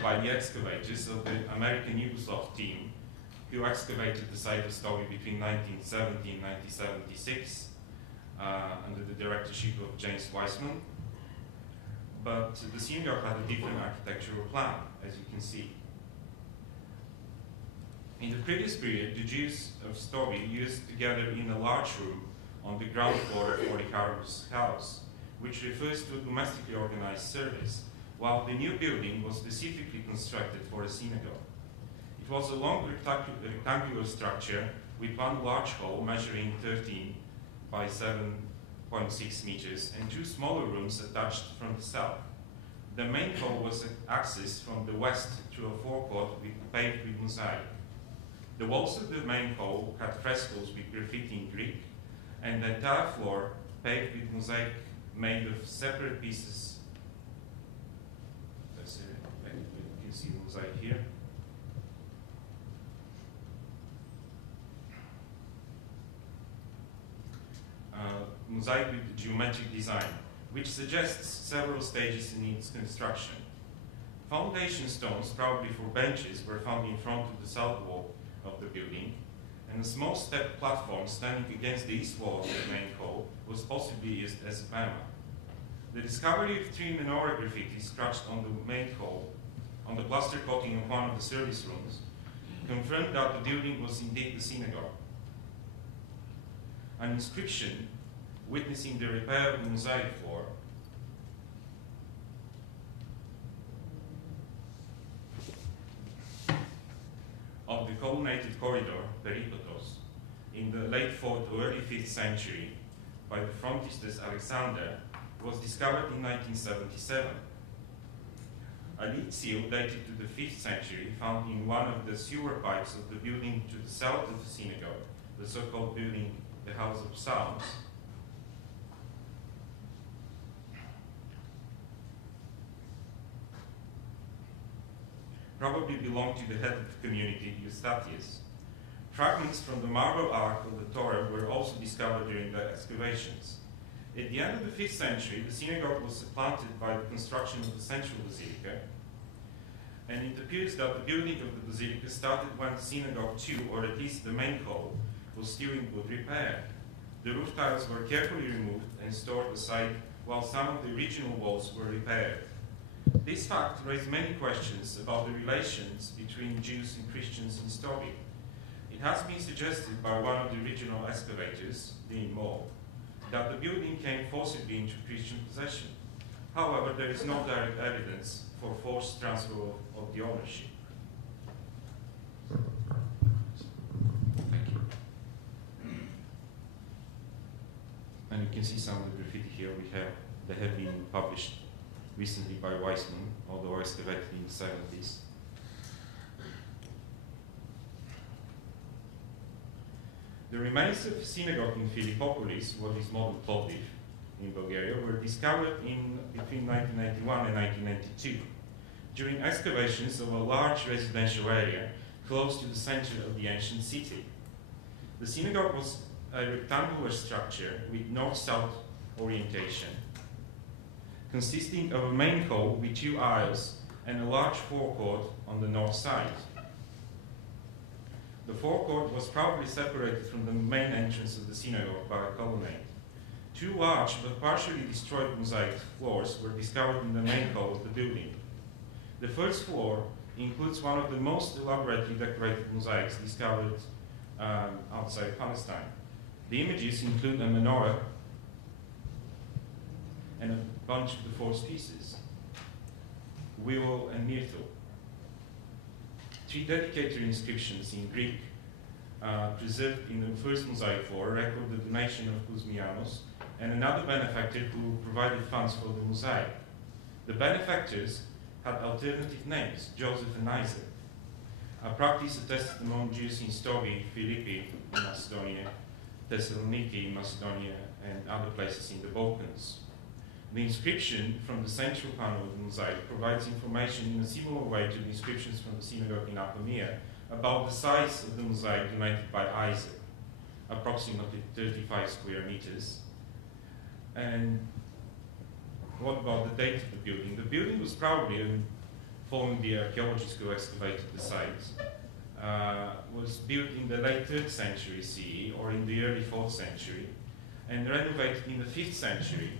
by the excavators of the American Yugoslav team, who excavated the site of Stogi between 1970 and 1976 under the directorship of James Weissman. But the synagogue had a different architectural plan, as you can see. In the previous period, the Jews of Stogi used to gather in a large room on the ground floor of Policarpus' house, which refers to a domestically organized service, while the new building was specifically constructed for a synagogue. It was a long rectangular structure with one large hall measuring 13 by 7.6 meters and two smaller rooms attached from the south. The main hall was accessed from the west through a forecourt paved with mosaic. The walls of the main hall had frescoes with graffiti in Greek, and the entire floor paved with mosaic made of separate pieces. You can see the mosaic here. Mosaic with geometric design, which suggests several stages in its construction. Foundation stones, probably for benches, were found in front of the south wall of the building, and a small step platform standing against the east wall of the main hall was possibly used as a bama. The discovery of 3 menorah graffiti scratched on the main hall, on the plaster coating of one of the service rooms, confirmed that the building was indeed the synagogue. An inscription witnessing the repair of the mosaic floor of the colonnaded corridor, Peripatos, in the late 4th or early 5th century by the frontistas Alexander, was discovered in 1977. A lead seal dated to the 5th century, found in one of the sewer pipes of the building to the south of the synagogue, the so-called building, the House of Psalms, probably belonged to the head of the community, Eustathius. Fragments from the marble ark of the Torah were also discovered during the excavations. At the end of the 5th century, the synagogue was supplanted by the construction of the central basilica, and it appears that the building of the basilica started when the synagogue II, or at least the main hall, was still in good repair. The roof tiles were carefully removed and stored aside, while some of the original walls were repaired. This fact raised many questions about the relations between Jews and Christians in Stogi. It has been suggested by one of the original excavators, Dean Moore, that the building came forcibly into Christian possession. However, there is no direct evidence for forced transfer of the ownership. Thank you. And you can see some of the graffiti here they have been published recently by Weissman, although excavated in the 70s. The remains of a synagogue in Filipopolis, what is modern Plovdiv in Bulgaria, were discovered between 1991 and 1992 during excavations of a large residential area close to the center of the ancient city. The synagogue was a rectangular structure with north-south orientation, consisting of a main hall with 2 aisles and a large forecourt on the north side. The forecourt was probably separated from the main entrance of the synagogue by a colonnade. Two large but partially destroyed mosaic floors were discovered in the main hall of the building. The first floor includes one of the most elaborately decorated mosaics discovered outside Palestine. The images include a menorah and a bunch of the four pieces, willow and myrtle. Three dedicatory inscriptions in Greek preserved in the first mosaic floor record the donation of Kuzmianos and another benefactor who provided funds for the mosaic. The benefactors had alternative names, Joseph and Isaac, a practice attested among Jews in Stogi, Philippi, in Macedonia, Thessaloniki, Macedonia, and other places in the Balkans. The inscription from the central panel of the mosaic provides information in a similar way to the inscriptions from the synagogue in Apamea about the size of the mosaic donated by Isaac, approximately 35 square meters. And what about the date of the building? The building was probably, following the archaeologists who excavated the site, was built in the late 3rd century CE or in the early 4th century, and renovated in the 5th century,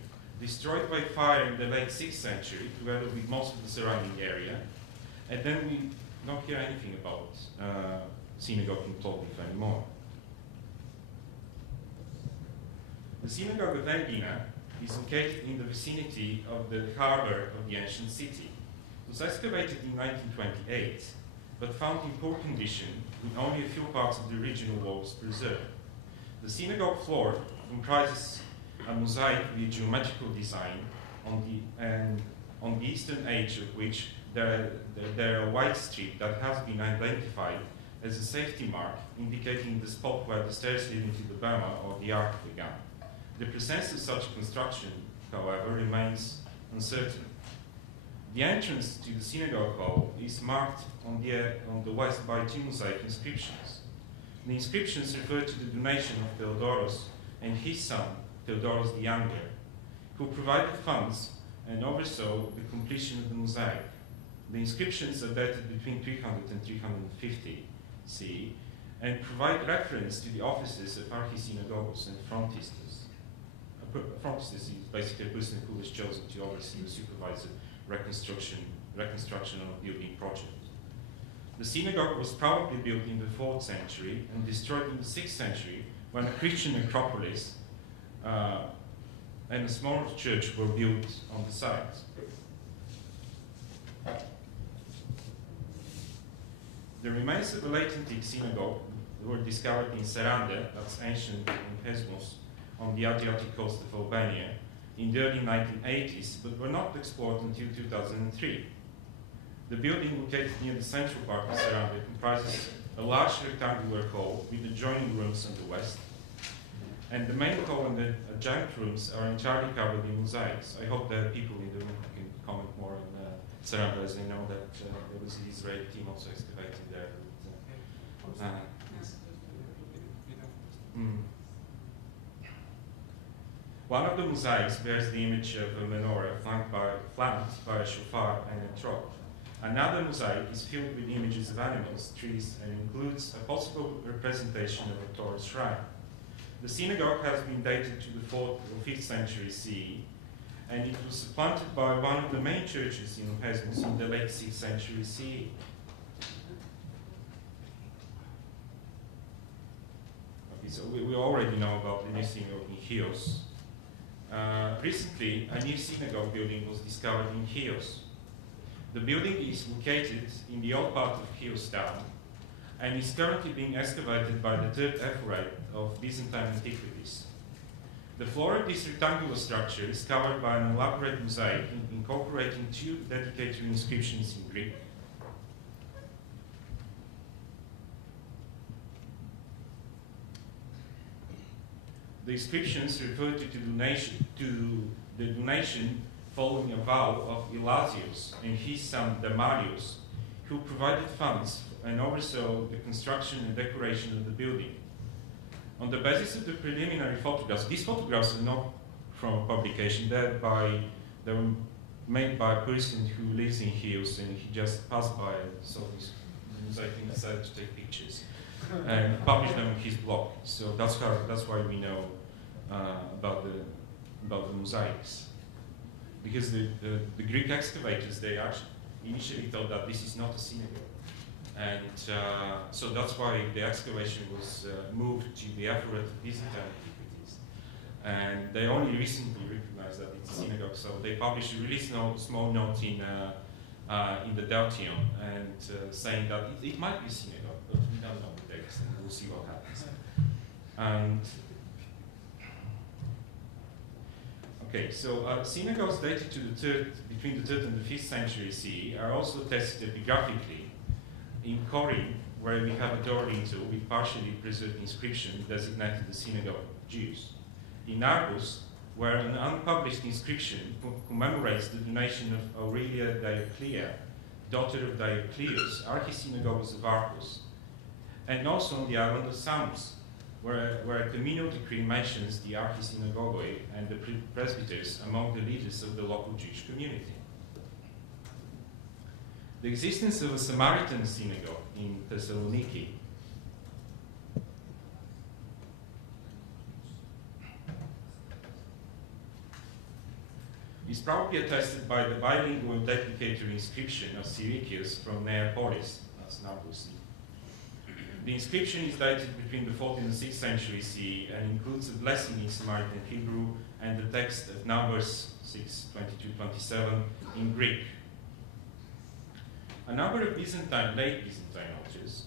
destroyed by fire in the late 6th century, together with most of the surrounding area, and then we don't hear anything about synagogue in Plovdiv anymore. The synagogue of Elgina is located in the vicinity of the harbor of the ancient city. It was excavated in 1928, but found in poor condition, with only a few parts of the original walls preserved. The synagogue floor comprises a mosaic with a geometrical design on the eastern edge of which there are a white strip that has been identified as a safety mark indicating the spot where the stairs leading to the bema or the ark began. The presence of such construction, however, remains uncertain. The entrance to the synagogue hall is marked on the west by two mosaic inscriptions. The inscriptions refer to the donation of Theodoros and his son, Theodoros the Younger, who provided funds and oversaw the completion of the mosaic. The inscriptions are dated between 300 and 350 CE and provide reference to the offices of archysynagogos and frontistas. A frontista is basically a person who was chosen to oversee or supervise the reconstruction of a building project. The synagogue was probably built in the 4th century and destroyed in the 6th century when a Christian necropolis and a small church were built on the site. The remains of a late antique synagogue were discovered in Seranda, that's ancient Hesmos, on the Adriatic coast of Albania, in the early 1980s, but were not explored until 2003. The building located near the central part of Seranda comprises a large rectangular hall with adjoining rooms on the west, and the main hall and the adjunct rooms are entirely covered in mosaics. I hope there are people in the room who can comment more on Seranda, as I know that there was the Israeli team also excavating there. One of the mosaics bears the image of a menorah flanked by a shofar and a trot. Another mosaic is filled with images of animals, trees, and includes a possible representation of a Torah shrine. The synagogue has been dated to the 4th or 5th century CE, and it was supplanted by one of the main churches in Hesmos in the late 6th century CE. Okay, so we already know about the new synagogue in Chios. Recently, a new synagogue building was discovered in Chios. The building is located in the old part of Chios town and is currently being excavated by the 3rd Ephorate of Byzantine Antiquities. The floor of this rectangular structure is covered by an elaborate mosaic incorporating two dedicatory inscriptions in Greek. The inscriptions refer to the donation following a vow of Elasius and his son Damarius, who provided funds and oversaw the construction and decoration of the building. On the basis of the preliminary photographs, these photographs are not from a publication, they were made by a person who lives in Chios and he just passed by and saw this mosaic and decided to take pictures. and published them on his blog. So that's why we know about the mosaics. Because the Greek excavators, they actually initially thought that this is not a synagogue. And so that's why the excavation was moved to the Ephyret to visit Antiquities. And they only recently recognized that it's a synagogue, so they published a really small note in the Deltion, and saying that it might be a synagogue, but we don't know the dates, and we'll see what happens. And okay, so synagogues dated to between the 3rd and the 5th century CE are also tested epigraphically in Corinth, where we have a door lintel with partially preserved inscription designated the synagogue of Jews. In Argos, where an unpublished inscription commemorates the donation of Aurelia Dioclea, daughter of Diocleus, archisynagogues of Argos, and also on the island of Samos, where a communal decree mentions the archisynagogue and the presbyters among the leaders of the local Jewish community. The existence of a Samaritan synagogue in Thessaloniki is probably attested by the bilingual deprecatory inscription of Syricius from Neapolis, that's Nablus. The inscription is dated between the 4th and the 6th century CE and includes a blessing in Samaritan Hebrew and the text of Numbers 6:22-27 in Greek. A number of late Byzantine authors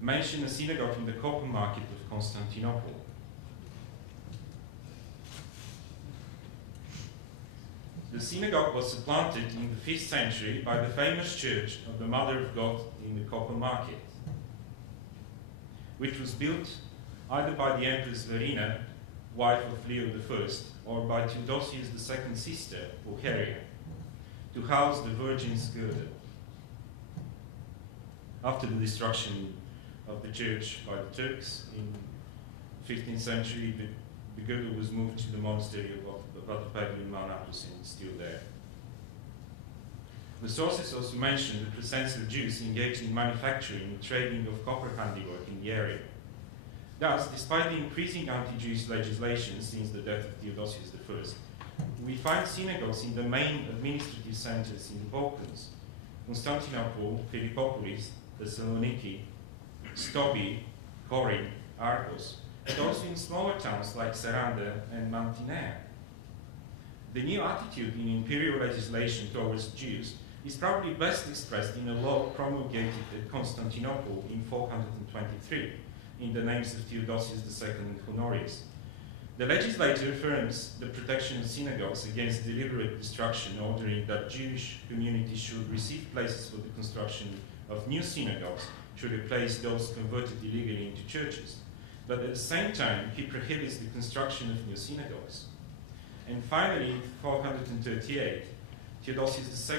mention a synagogue in the copper market of Constantinople. The synagogue was supplanted in the 5th century by the famous church of the Mother of God in the copper market, which was built either by the Empress Verina, wife of Leo I, or by Theodosius II's sister, Pulcheria, to house the Virgin's girdle. After the destruction of the church by the Turks in the 15th century, the girdle was moved to the monastery of Vatopedro in Mount Athos, and it's still there. The sources also mention the presence of Jews engaged in manufacturing and trading of copper handiwork in the area. Thus, despite the increasing anti-Jewish legislation since the death of Theodosius I, we find synagogues in the main administrative centers in the Balkans: Constantinople, Philippopolis, Thessaloniki, Stobi, Corinth, Argos, and also in smaller towns like Saranda and Mantinea. The new attitude in imperial legislation towards Jews is probably best expressed in a law promulgated at Constantinople in 423 in the names of Theodosius II and Honorius. The legislator affirms the protection of synagogues against deliberate destruction, ordering that Jewish communities should receive places for the construction of new synagogues to replace those converted illegally into churches. But at the same time, he prohibits the construction of new synagogues. And finally, in 438, Theodosius II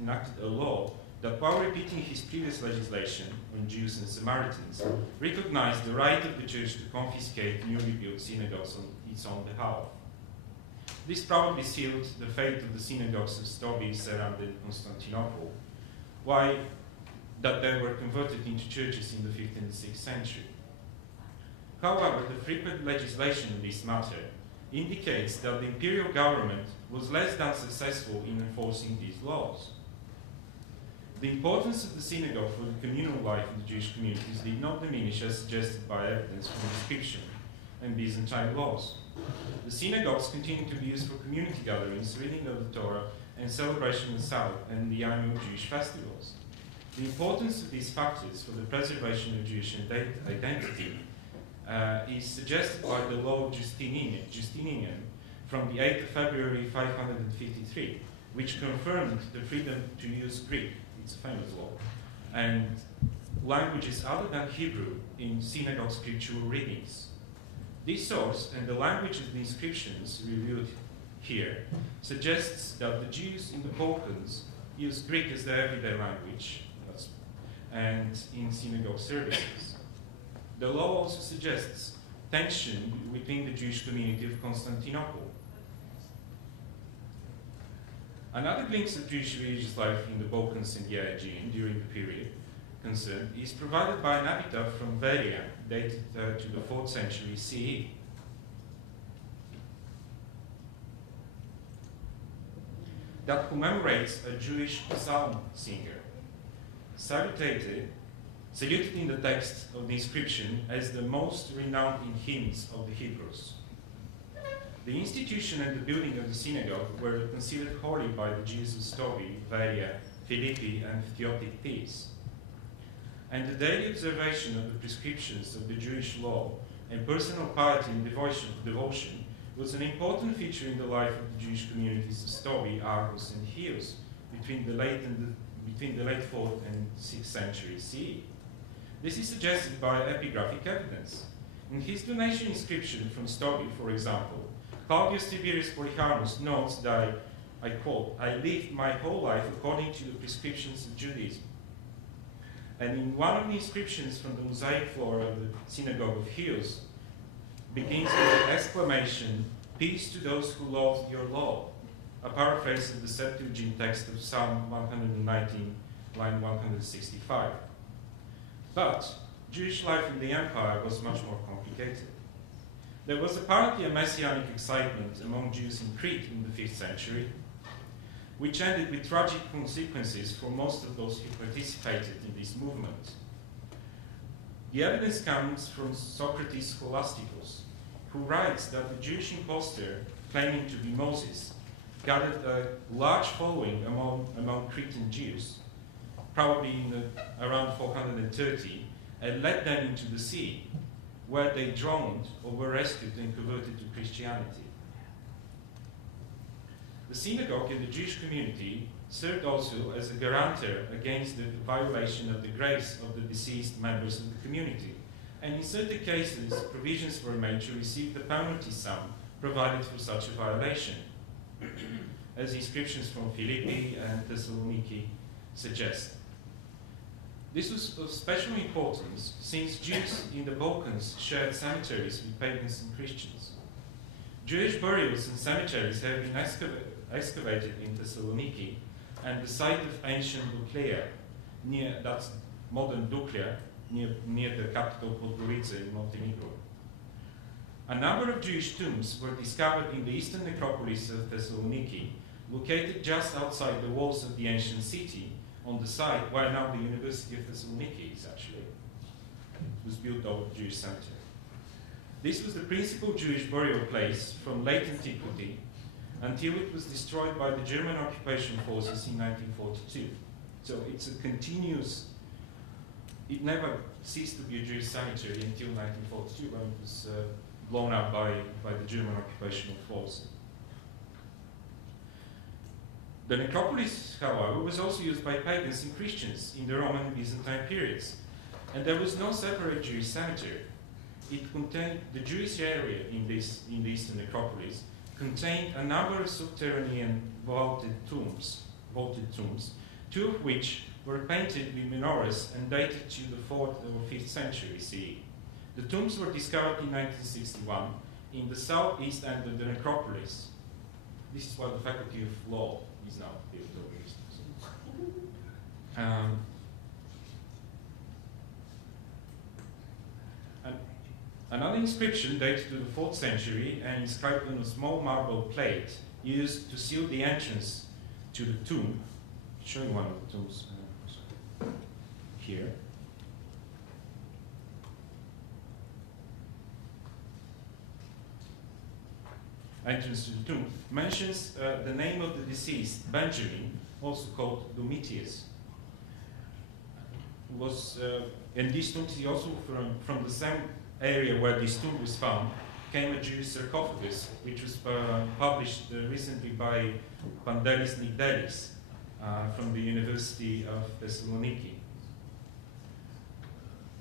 enacted a law that, while repeating his previous legislation on Jews and Samaritans, recognized the right of the church to confiscate newly built synagogues on its own behalf. This probably sealed the fate of the synagogues of Stobi, Saranda, and Constantinople, that they were converted into churches in the 5th and 6th century. However, the frequent legislation in this matter indicates that the imperial government was less than successful in enforcing these laws. The importance of the synagogue for the communal life of the Jewish communities did not diminish, as suggested by evidence from inscription and Byzantine laws. The synagogues continued to be used for community gatherings, reading of the Torah, and celebration of the Sabbath and the annual Jewish festivals. The importance of these factors for the preservation of Jewish identity is suggested by the law of Justinian from the 8th of February 553, which confirmed the freedom to use Greek, it's a famous law, and languages other than Hebrew in synagogue scriptural readings. This source and the language of the inscriptions reviewed here suggests that the Jews in the Balkans use Greek as their everyday language and in synagogue services. The law also suggests tension within the Jewish community of Constantinople. Another glimpse of Jewish religious life in the Balkans and the Aegean during the period concerned is provided by an epitaph from Veria, dated to the 4th century CE. That commemorates a Jewish psalm singer, saluted in the text of the inscription as the most renowned in hymns of the Hebrews. The institution and the building of the synagogue were considered holy by the Jews of Stovi, Veria, Philippi, and Theotic Thebes. And the daily observation of the prescriptions of the Jewish law and personal piety and devotion was an important feature in the life of the Jewish communities of Stovi, Argos, and Chios between the late 4th and 6th century CE. This is suggested by epigraphic evidence. In his donation inscription from Stovi, for example, Claudius Tiberius Polycarmus notes that, I quote, "I lived my whole life according to the prescriptions of Judaism." And in one of the inscriptions from the mosaic floor of the synagogue of Chios, begins with the exclamation, "Peace to those who love your law," a paraphrase of the Septuagint text of Psalm 119, line 165. But Jewish life in the empire was much more complicated. There was apparently a messianic excitement among Jews in Crete in the 5th century, which ended with tragic consequences for most of those who participated in this movement. The evidence comes from Socrates Scholasticus, who writes that the Jewish impostor, claiming to be Moses, gathered a large following among Cretan Jews, probably in around 430, and led them into the sea, where they drowned or were rescued and converted to Christianity. The synagogue and the Jewish community served also as a guarantor against the violation of the grace of the deceased members of the community, and in certain cases, provisions were made to receive the penalty sum provided for such a violation, as inscriptions from Philippi and Thessaloniki suggest. This was of special importance since Jews in the Balkans shared cemeteries with pagans and Christians. Jewish burials and cemeteries have been excavated in Thessaloniki and the site of ancient Duklea, that's modern Duklea, near the capital Podgorica in Montenegro. A number of Jewish tombs were discovered in the eastern necropolis of Thessaloniki, located just outside the walls of the ancient city, on the site where now the University of Thessaloniki is actually. It was built over the Jewish cemetery. This was the principal Jewish burial place from late antiquity until it was destroyed by the German occupation forces in 1942. So it's a continuous, it never ceased to be a Jewish cemetery until 1942 when it was blown up by the German occupational force. The necropolis, however, was also used by pagans and Christians in the Roman and Byzantine periods, and there was no separate Jewish cemetery. It contained the Jewish area in the eastern necropolis contained a number of subterranean vaulted tombs, two of which were painted with menorahs and dated to the 4th or 5th century CE. The tombs were discovered in 1961 in the southeast end of the necropolis. This is where the Faculty of Law is now built over here. Another inscription dated to the 4th century and inscribed on a small marble plate used to seal the entrance to the tomb. Showing one of the tombs here. Entrance to the tomb mentions the name of the deceased, Benjamin, also called Domitius. And this tomb is also from the same area where this tomb was found, came a Jewish sarcophagus, which was published recently by Pandelis Nigdelis from the University of Thessaloniki.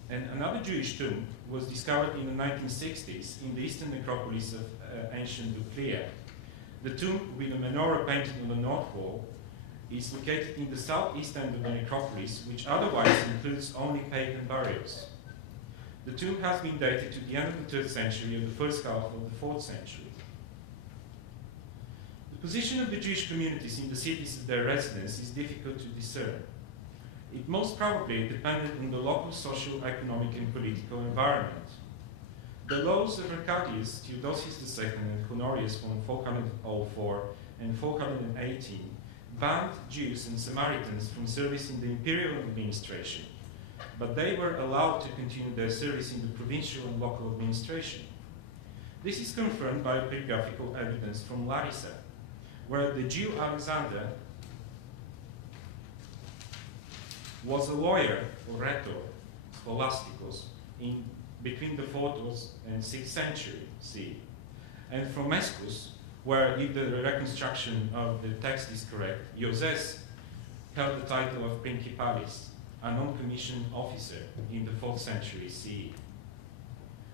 And another Jewish tomb was discovered in the 1960s in the eastern necropolis of ancient Duklea. The tomb with a menorah painted on the north wall is located in the southeast end of the necropolis, which otherwise includes only pagan burials. The tomb has been dated to the end of the 3rd century and the first half of the 4th century. The position of the Jewish communities in the cities of their residence is difficult to discern. It most probably depended on the local social, economic, and political environment. The laws of Arcadius, Theodosius II, and Honorius from 404 and 418 banned Jews and Samaritans from service in the imperial administration, but they were allowed to continue their service in the provincial and local administration. This is confirmed by epigraphical evidence from Larissa, where the Jew Alexander was a lawyer, or rhetor, scholasticos, in between the 4th and 6th century CE. And from Mescus, where if the reconstruction of the text is correct, Joses held the title of Principalis, a non-commissioned officer in the 4th century CE.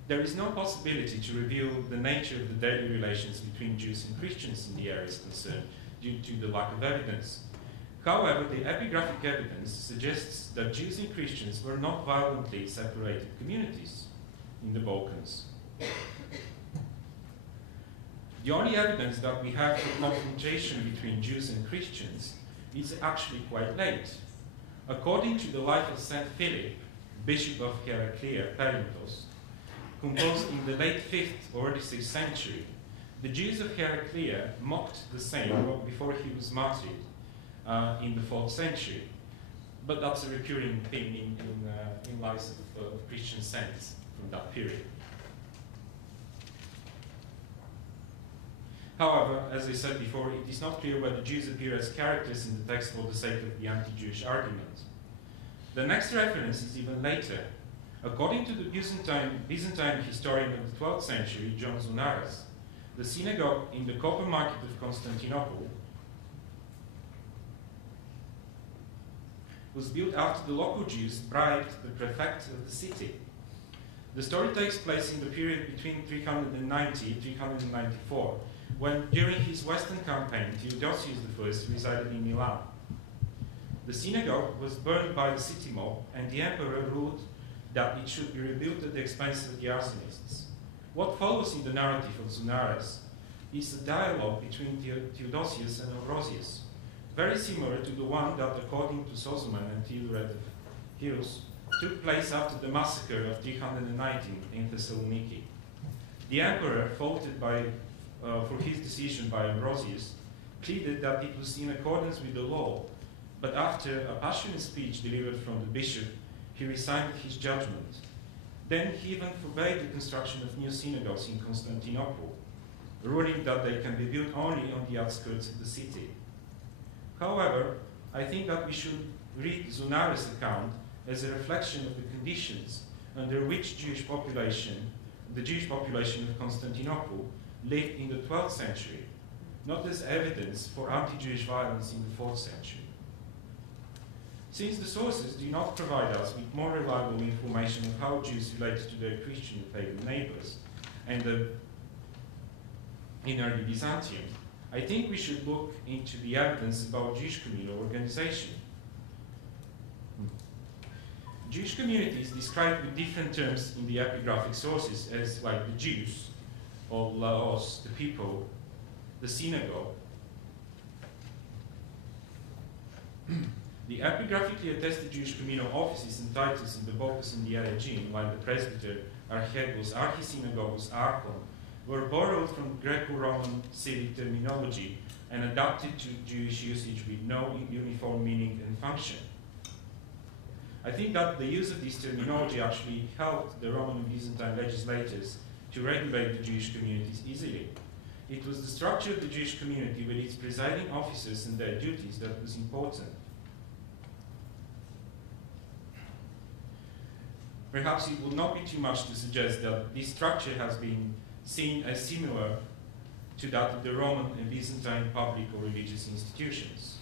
There is no possibility to reveal the nature of the daily relations between Jews and Christians in the areas concerned due to the lack of evidence. However, the epigraphic evidence suggests that Jews and Christians were not violently separated communities in the Balkans. The only evidence that we have for confrontation between Jews and Christians is actually quite late. According to the life of Saint Philip, Bishop of Heraclea, Perinthos, composed in the late 5th or early 6th century, the Jews of Heraclea mocked the saint before he was martyred in the 4th century. But that's a recurring theme in lives of Christian saints from that period. However, as I said before, it is not clear whether Jews appear as characters in the text for the sake of the anti-Jewish argument. The next reference is even later. According to the Byzantine historian of the 12th century, John Zunaras, the synagogue in the copper market of Constantinople was built after the local Jews bribed the prefect of the city. The story takes place in the period between 390 and 394, when during his western campaign, Theodosius I resided in Milan. The synagogue was burned by the city mob, and the emperor ruled that it should be rebuilt at the expense of the arsonists. What follows in the narrative of Zunaras is a dialogue between Theodosius and Ambrosius, very similar to the one that, according to Sozomen and Theodoret of Hyrus, took place after the massacre of 319 in Thessaloniki. The emperor, faulted for his decision by Ambrosius, pleaded that it was in accordance with the law, but after a passionate speech delivered from the bishop, he resigned his judgment. Then he even forbade the construction of new synagogues in Constantinople, ruling that they can be built only on the outskirts of the city. However, I think that we should read Zunaras' account as a reflection of the conditions under which the Jewish population of Constantinople lived in the 12th century, not as evidence for anti-Jewish violence in the 4th century. Since the sources do not provide us with more reliable information of how Jews related to their Christian and pagan neighbors and in early Byzantium, I think we should look into the evidence about Jewish communal organization. Jewish communities described with different terms in the epigraphic sources as like the Jews, or Laos, the people, the synagogue. The epigraphically attested Jewish communal offices and titles in the Balkans and the Aegean, like the presbyter, archegos, archisynagogus, archon, were borrowed from Greco-Roman civic terminology and adapted to Jewish usage with no uniform meaning and function. I think that the use of this terminology actually helped the Roman and Byzantine legislators to regulate the Jewish communities easily. It was the structure of the Jewish community with its presiding officers and their duties that was important. Perhaps it would not be too much to suggest that this structure has been seen as similar to that of the Roman and Byzantine public or religious institutions.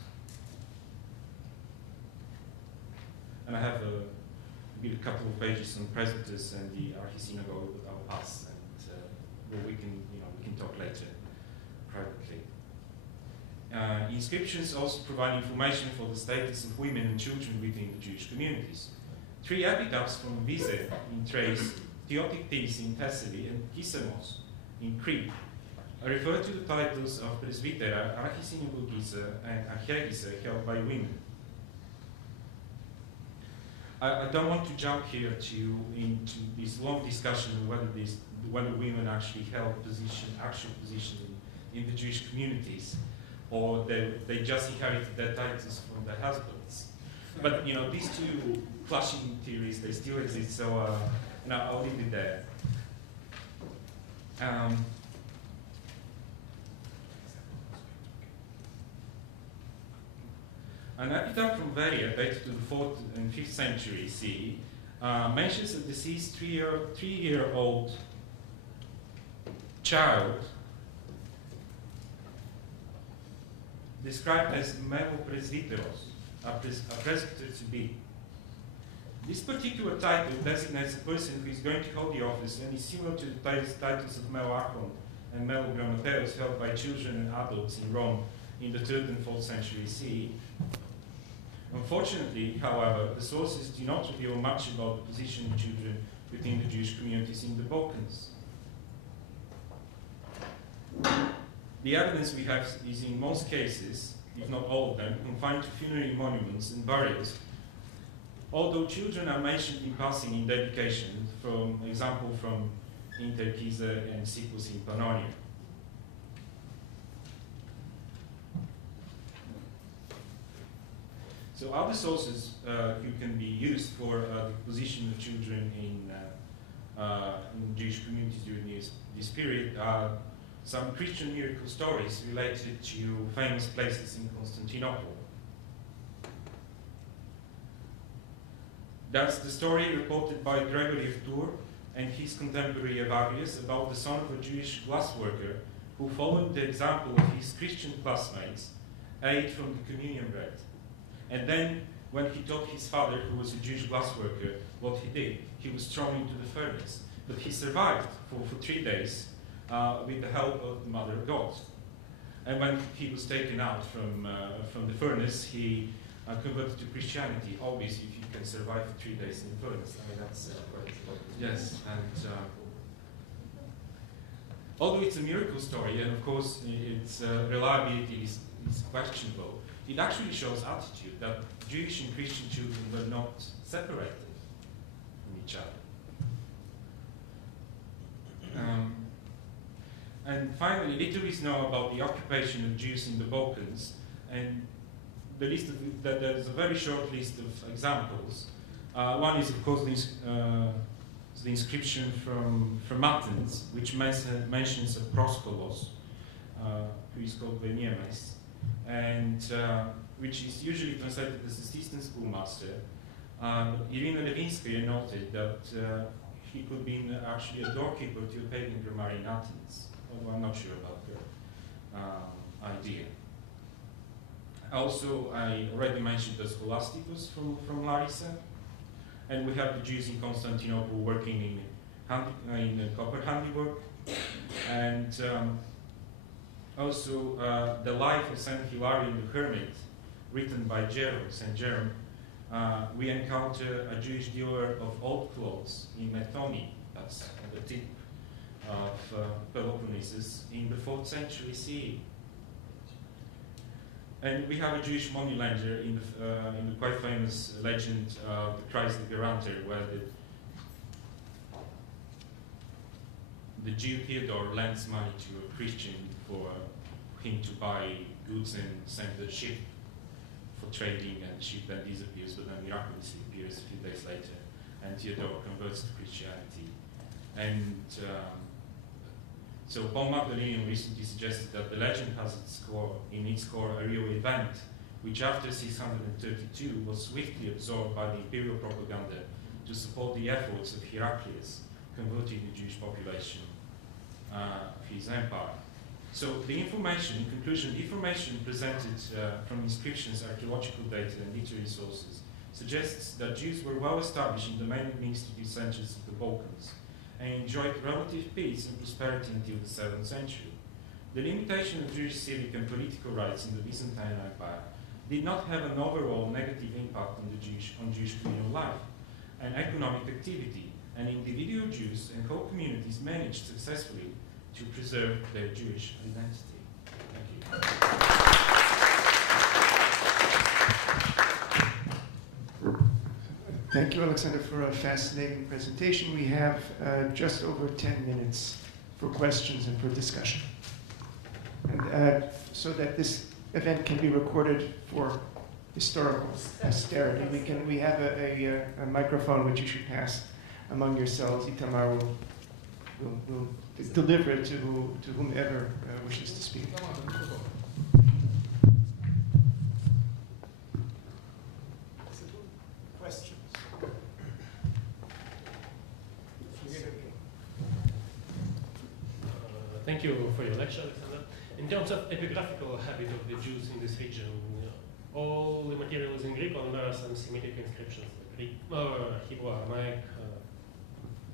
And I have a couple of pages on presbyters and the archisynagogue that I'll pass, and we can talk later privately. Inscriptions also provide information for the status of women and children within the Jewish communities. 3 epitaphs from Vize in Thrace, Theotiktis in Thessaly, and Kissamos in Crete refer to the titles of presbytera, archisynagogiza, and archegisa held by women. I don't want to jump here into this long discussion of whether women actually held actual position in the Jewish communities, or they just inherited their titles from their husbands. But these two clashing theories, they still exist. So I'll leave it there. An epitaph from Veria, dated to the 4th and 5th century CE, mentions a deceased three-year-old child described as mero presbyteros, a presbyter to be. This particular title designates a person who is going to hold the office and is similar to the titles of mero archon and mero grammateros held by children and adults in Rome in the 3rd and 4th century CE. Unfortunately, however, the sources do not reveal much about the position of children within the Jewish communities in the Balkans. The evidence we have is in most cases, if not all of them, confined to funerary monuments and burials, although children are mentioned in passing in dedication, for example from Interkiza and Sikus in Pannonia. So other sources who can be used for the position of children in Jewish communities during this period are some Christian miracle stories related to famous places in Constantinople. That's the story reported by Gregory of Tours and his contemporary Evagrius about the son of a Jewish glassworker who followed the example of his Christian classmates, ate from the communion bread. And then, when he told his father, who was a Jewish glassworker, what he did, he was thrown into the furnace. But he survived for 3 days with the help of the Mother of God. And when he was taken out from the furnace, he converted to Christianity. Obviously, if you can survive for 3 days in the furnace, I mean, that's yes. And although it's a miracle story, and of course its reliability is questionable, it actually shows attitude that Jewish and Christian children were not separated from each other. And finally, little is known about the occupation of Jews in the Balkans, and there's a very short list of examples. One is, of course, the inscription from Athens, which mentions a Proskolos, who is called Veniemes, and which is usually translated as assistant schoolmaster. Irina Levinskaya noted that he could be actually a doorkeeper to a pagan grammar in Athens, although I'm not sure about her idea. Also, I already mentioned the Scholasticus from Larissa, and we have the Jews in Constantinople working in copper handiwork, and also the life of Saint Hilarion the Hermit, written by St. Jerome. We encounter a Jewish dealer of old clothes in Methoni, that's on the tip of Peloponnesus, in the 4th century CE. And we have a Jewish moneylender in the quite famous legend of the Christ the Guarantor, where the Jew Theodore lends money to a Christian for him to buy goods and send the ship for trading, and the ship then disappears, but then miraculously appears a few days later, and Theodore converts to Christianity. And so Paul Magdalenian recently suggested that the legend has in its core a real event, which after 632 was swiftly absorbed by the imperial propaganda to support the efforts of Heraclius converting the Jewish population of his empire. So the information, in conclusion, the information presented from inscriptions, archaeological data, and literary sources suggests that Jews were well established in the main administrative centers of the Balkans and enjoyed relative peace and prosperity until the 7th century. The limitation of Jewish civic and political rights in the Byzantine Empire did not have an overall negative impact on Jewish communal life and economic activity, and individual Jews and whole communities managed successfully to preserve their Jewish identity. Thank you. Thank you, Alexander, for a fascinating presentation. We have just over 10 minutes for questions and for discussion. And so that this event can be recorded for historical posterity, we have a microphone which you should pass among yourselves. Itamar will deliver it to whomever wishes to speak. Questions? Thank you for your lecture, Alexander. In terms of epigraphical habit of the Jews in this region, all the material is in Greek, or there are some Semitic inscriptions, Greek, Hebrew, Aramaic?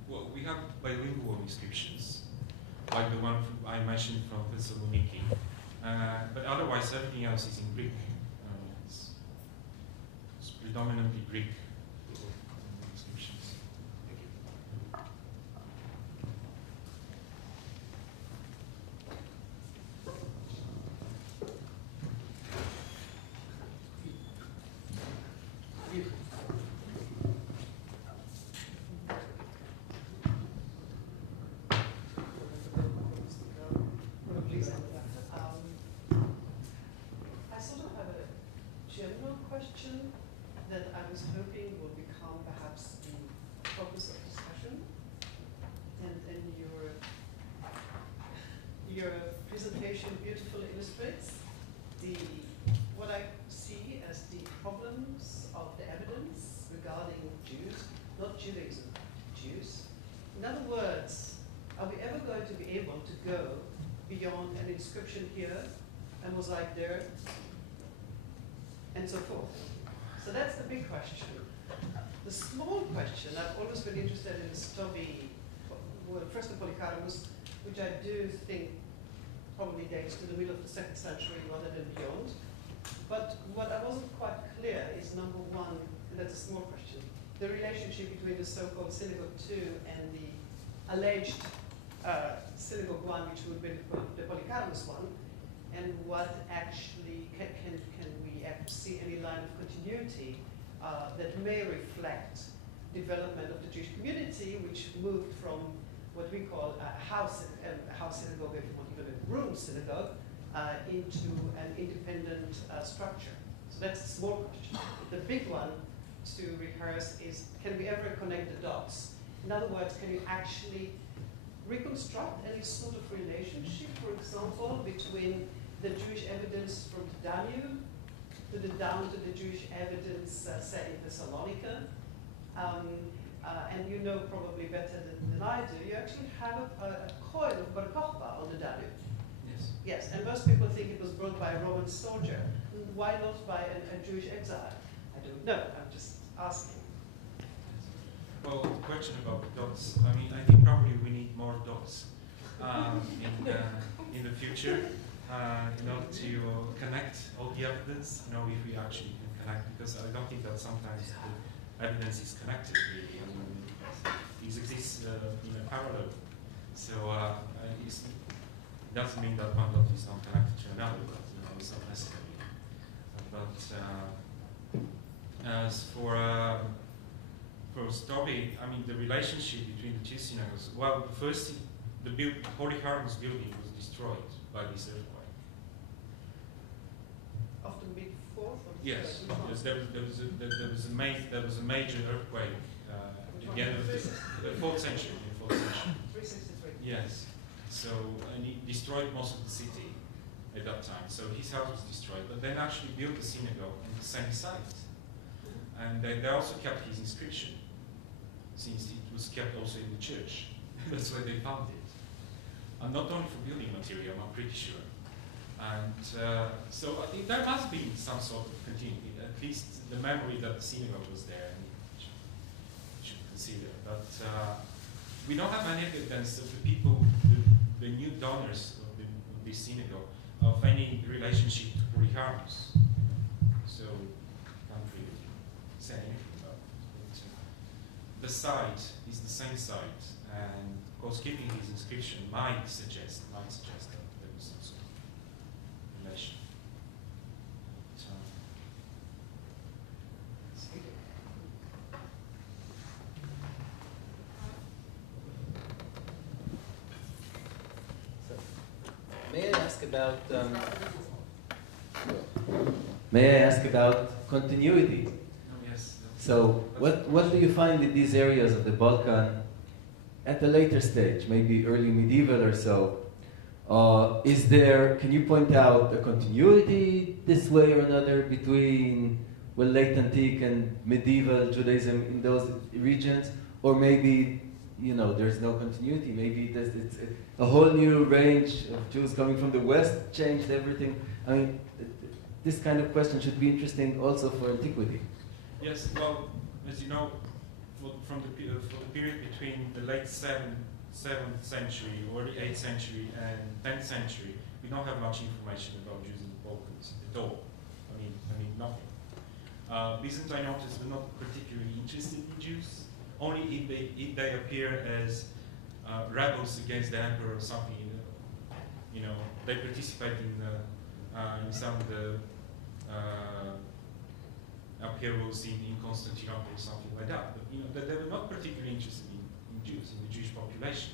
Well, we have bilingual inscriptions, like the one I mentioned from Thessaloniki. But otherwise, everything else is in Greek. It's predominantly Greek inscriptions. Thank you. I sort of have a general question that I was hoping will become perhaps the focus of discussion. And your presentation beautifully illustrates what I see as the problems of the evidence regarding Jews, not Judaism, Jews. In other words, are we ever going to be able to go beyond an inscription here and mosaic there, and so forth? So that's the big question. The small question, I've always been interested in the story, well, first of Polycarpus, which I do think probably dates to the middle of the 2nd century rather than beyond. But what I wasn't quite clear is, number one, and that's a small question, the relationship between the so-called Synagogue 2 and the alleged Synagogue 1, which would be the Polycarpus one, and what actually can we see any line of continuity that may reflect development of the Jewish community, which moved from what we call a house synagogue, if you want, even a room synagogue, into an independent structure. So that's a small question. The big one to rehearse is, can we ever connect the dots? In other words, can you actually reconstruct any sort of relationship, for example, between the Jewish evidence from the Danube down to the Jewish evidence, say, in Thessalonica? And you know probably better than I do, you actually have a coil of Bar Kokhba on the Danube. Yes. Yes, and most people think it was brought by a Roman soldier. Why not by a Jewish exile? I don't know, I'm just asking. Well, the question about the dots, I mean, I think probably we need more dots in the future in order to connect all the evidence, if we actually can connect, because I don't think that sometimes the evidence is connected really. I mean, it exists in a parallel. So it doesn't mean that one dot is not connected to another, but it's not necessary. But as for story, I mean, the relationship between the two synagogues. Well, first, the Polycarpus building was destroyed by this earthquake. Of the mid-4th? Yes, there was a major earthquake at the end of the 4th century. 363. Yes. So, and he destroyed most of the city at that time. So his house was destroyed, but then actually built a synagogue on the same site. And they also kept his inscription, since it was kept also in the church. That's where they found it. And not only for building material, I'm pretty sure. And so I think there must be some sort of continuity, at least the memory that the synagogue was there, and should consider. But we don't have any evidence of the people, the new donors of this synagogue, of any relationship to Polycarpus. So can't really say anything about it. But the site is the same site, and of course keeping his inscription might suggest that there was some sort of relation. So, ask about continuity? Yes. So, what do you find in these areas of the Balkan at a later stage, maybe early medieval or so? Can you point out a continuity this way or another between, well, late antique and medieval Judaism in those regions? Or maybe, there's no continuity. Maybe it's a whole new range of Jews coming from the West changed everything. I mean, this kind of question should be interesting also for antiquity. Yes, well, as you know, for the period between the late 7th century or the 8th century and 10th century, we don't have much information about Jews in the Balkans at all. I mean nothing. Byzantine authors were not particularly interested in Jews, only if they appear as rebels against the emperor or something. They participate in some of the upheavals in Constantinople or something like that. But they were not particularly interested in Jews, in the Jewish population.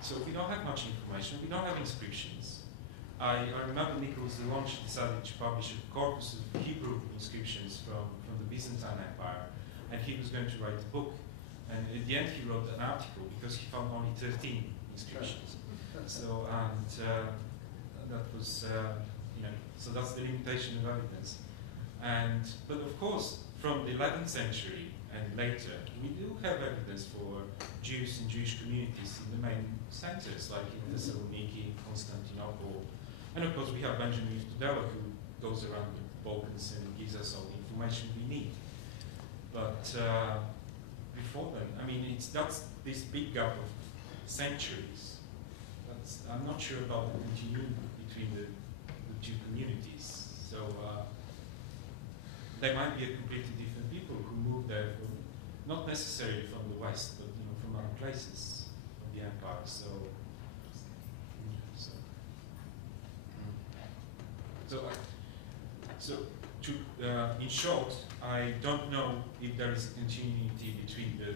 So we don't have much information. We don't have inscriptions. I remember Nicholas de Lange decided to publish a corpus of Hebrew inscriptions from the Byzantine Empire, and he was going to write a book. And at the end, he wrote an article because he found only 13 inscriptions. So that was, so that's the limitation of evidence. But of course, from the 11th century and later, we do have evidence for Jews and Jewish communities in the main centers, like in Thessaloniki, Constantinople, and of course we have Benjamin Tudela, who goes around the Balkans and gives us all the information we need. But before then, I mean, that's this big gap of centuries. I'm not sure about the continuity between the two communities. So they might be a completely different people who moved there not necessarily from the West, but from other places of the empire. In short, I don't know if there is a continuity between the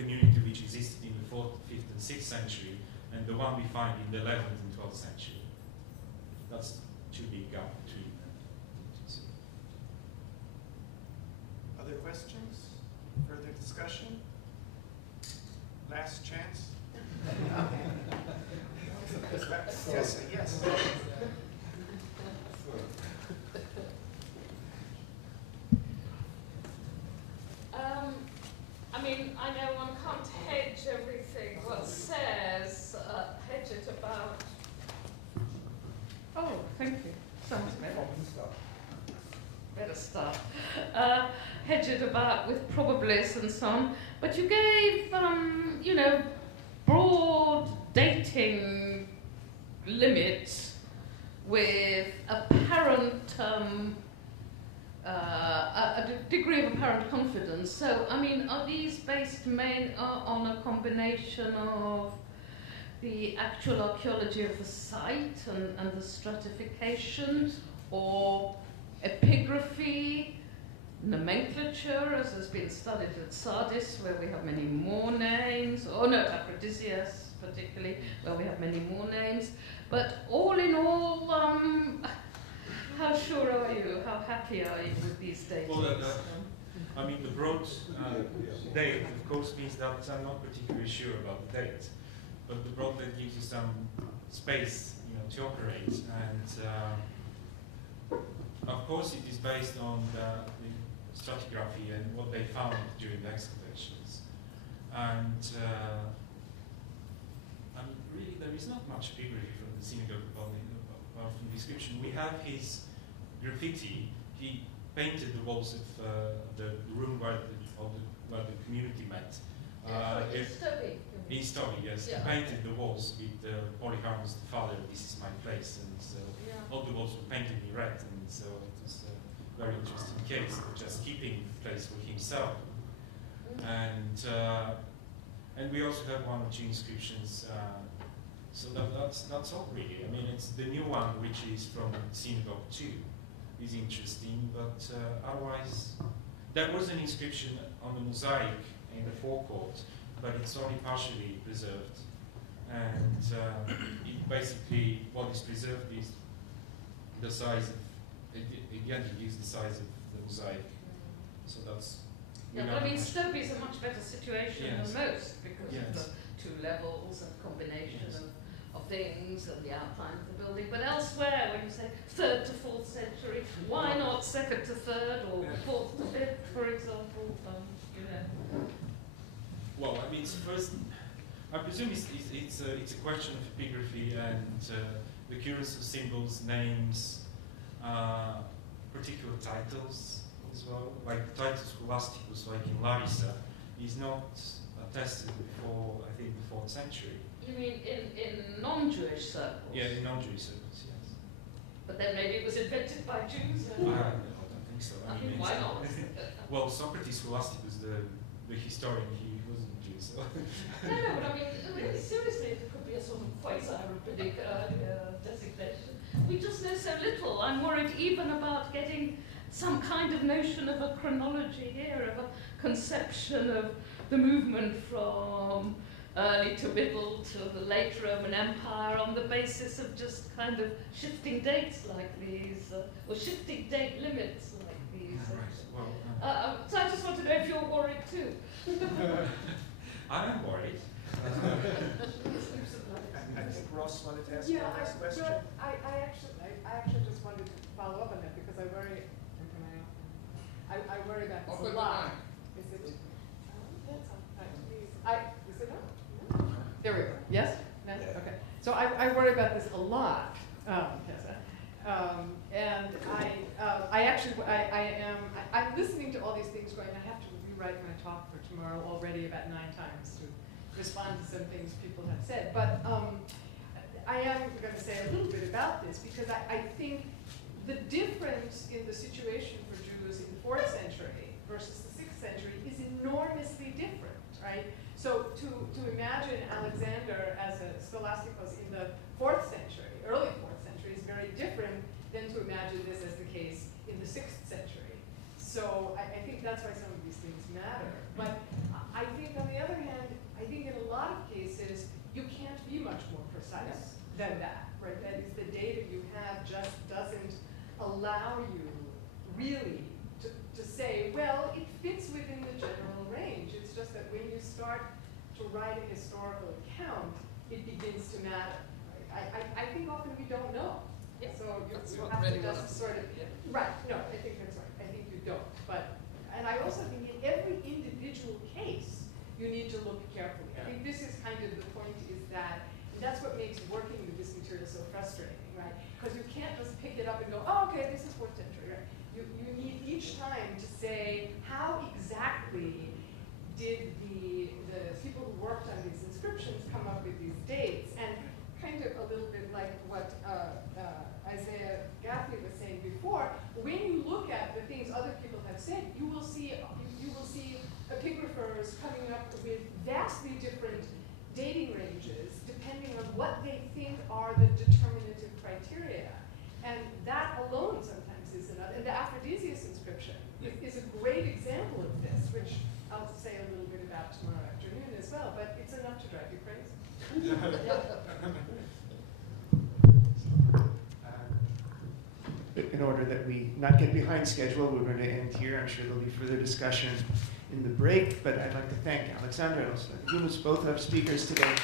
community which existed in the 4th, 5th, and 6th century and the one we find in the 11th and 12th century. That's too big gap between them. Other questions? Further discussion? Last chance? Yes. I know one can't hedge everything one says, hedge it about. Oh, thank you. Sounds better. Better start. Hedge it about with probabliss and so on. But you gave, broad dating limits with apparent a degree of apparent confidence. So, are these based on a combination of the actual archaeology of the site and the stratification, or epigraphy, nomenclature, as has been studied at Sardis, where we have many more names, or no, at Aphrodisias particularly, where we have many more names. But all in all, how sure are you? How happy are you with these data? Well, the broad date, of course, means that I'm not particularly sure about the date, but the broad date gives you some space, to operate, and of course, it is based on the stratigraphy and what they found during the excavations, and really, there is not much epigraphy from the synagogue from the description. We have his graffiti. He painted the walls of the room where the community met. In Stovi, yes. Yeah. He painted the walls with Polycarpus the Father, "This is my place," and so all the walls were painted in red, and so it was a very interesting case of just keeping the place for himself. And we also have one or two inscriptions. So that's all really. It's the new one, which is from Synagogue 2, is interesting, but otherwise, there was an inscription on the mosaic in the forecourt, but it's only partially preserved. And it basically, what is preserved is the size of, again, it gives the size of the mosaic. So that's... Yeah, but I mean, Stobie's a much better situation Yes. than most because Yes. of the two levels and combination Yes. of things and the outline of the building. But elsewhere, when you say 3rd to 4th century, why not 2nd to 3rd or Yeah. 4th to 5th, for example? You know. Well, I mean, it's first, I presume it's a question of epigraphy and the occurrence of symbols, names, particular titles as well. Like the title Scholasticus, like in Larissa, is not attested before, I think, the 4th century. You mean in non-Jewish circles? Yeah, in non-Jewish circles, yes. But then maybe it was invented by Jews? I don't think so. I mean, why not? Well, Socrates Scholasticus, the historian, he wasn't Jew, so... No, but I mean, really seriously, it could be a sort of quasi-rabbinic designation. We just know so little. I'm worried even about getting some kind of notion of a chronology here, of a conception of the movement from early to middle to the late Roman Empire on the basis of just kind of shifting dates like these, or shifting date limits like these. So I just want to know if you're worried too. I am worried. I think Ross wanted to ask Yeah, one last question. I actually just wanted to follow up on that because I worry about this a lot. Is it? That's all right, please. Is it on? No? There we go. Yes? No? Okay. So I worry about this a lot, Tessa. And I'm listening to all these things going. I have to rewrite my talk for tomorrow already about 9 times to respond to some things people have said. But I am going to say a little bit about this because I think the difference in the situation for Jews in the 4th century versus the 6th century is enormously different, right? So to imagine Alexander as a scholasticos in the 4th century, early 4th century, is very different than to imagine this as the case in the 6th century. So I think that's why some of these things matter. But I think on the other hand, I think in a lot of cases, you can't be much more precise than that, right? That is, the data you have just doesn't allow you really to say, well, it fits within the general range. It's just that when you start to write a historical account, it begins to matter. Right? I think often we don't know. Yeah. So you That's have really to just sort of, right, no, I think that's right. I think you don't. And I also think in every individual case, you need to look carefully. I think this is kind of the point is that, and that's what makes working with this material so frustrating, right? Because you can't just pick it up and go, oh, okay, this is 4th century, right? You need each time to say, how exactly did the people who worked on these inscriptions come up with these dates? And kind of a little bit like what Isaiah Gaffney was saying before, when you look at the things other people have said, you will see epigraphers coming up with vastly different dating ranges depending on what they think are the determinative criteria. And that alone sometimes is enough. And the Aphrodisias inscription is a great example of this, which I'll say a little bit about tomorrow afternoon as well, but it's enough to drive you crazy. In order that we not get behind schedule, we're going to end here. I'm sure there'll be further discussion in the break, but I'd like to thank Alexandra and Yunus, both our speakers today.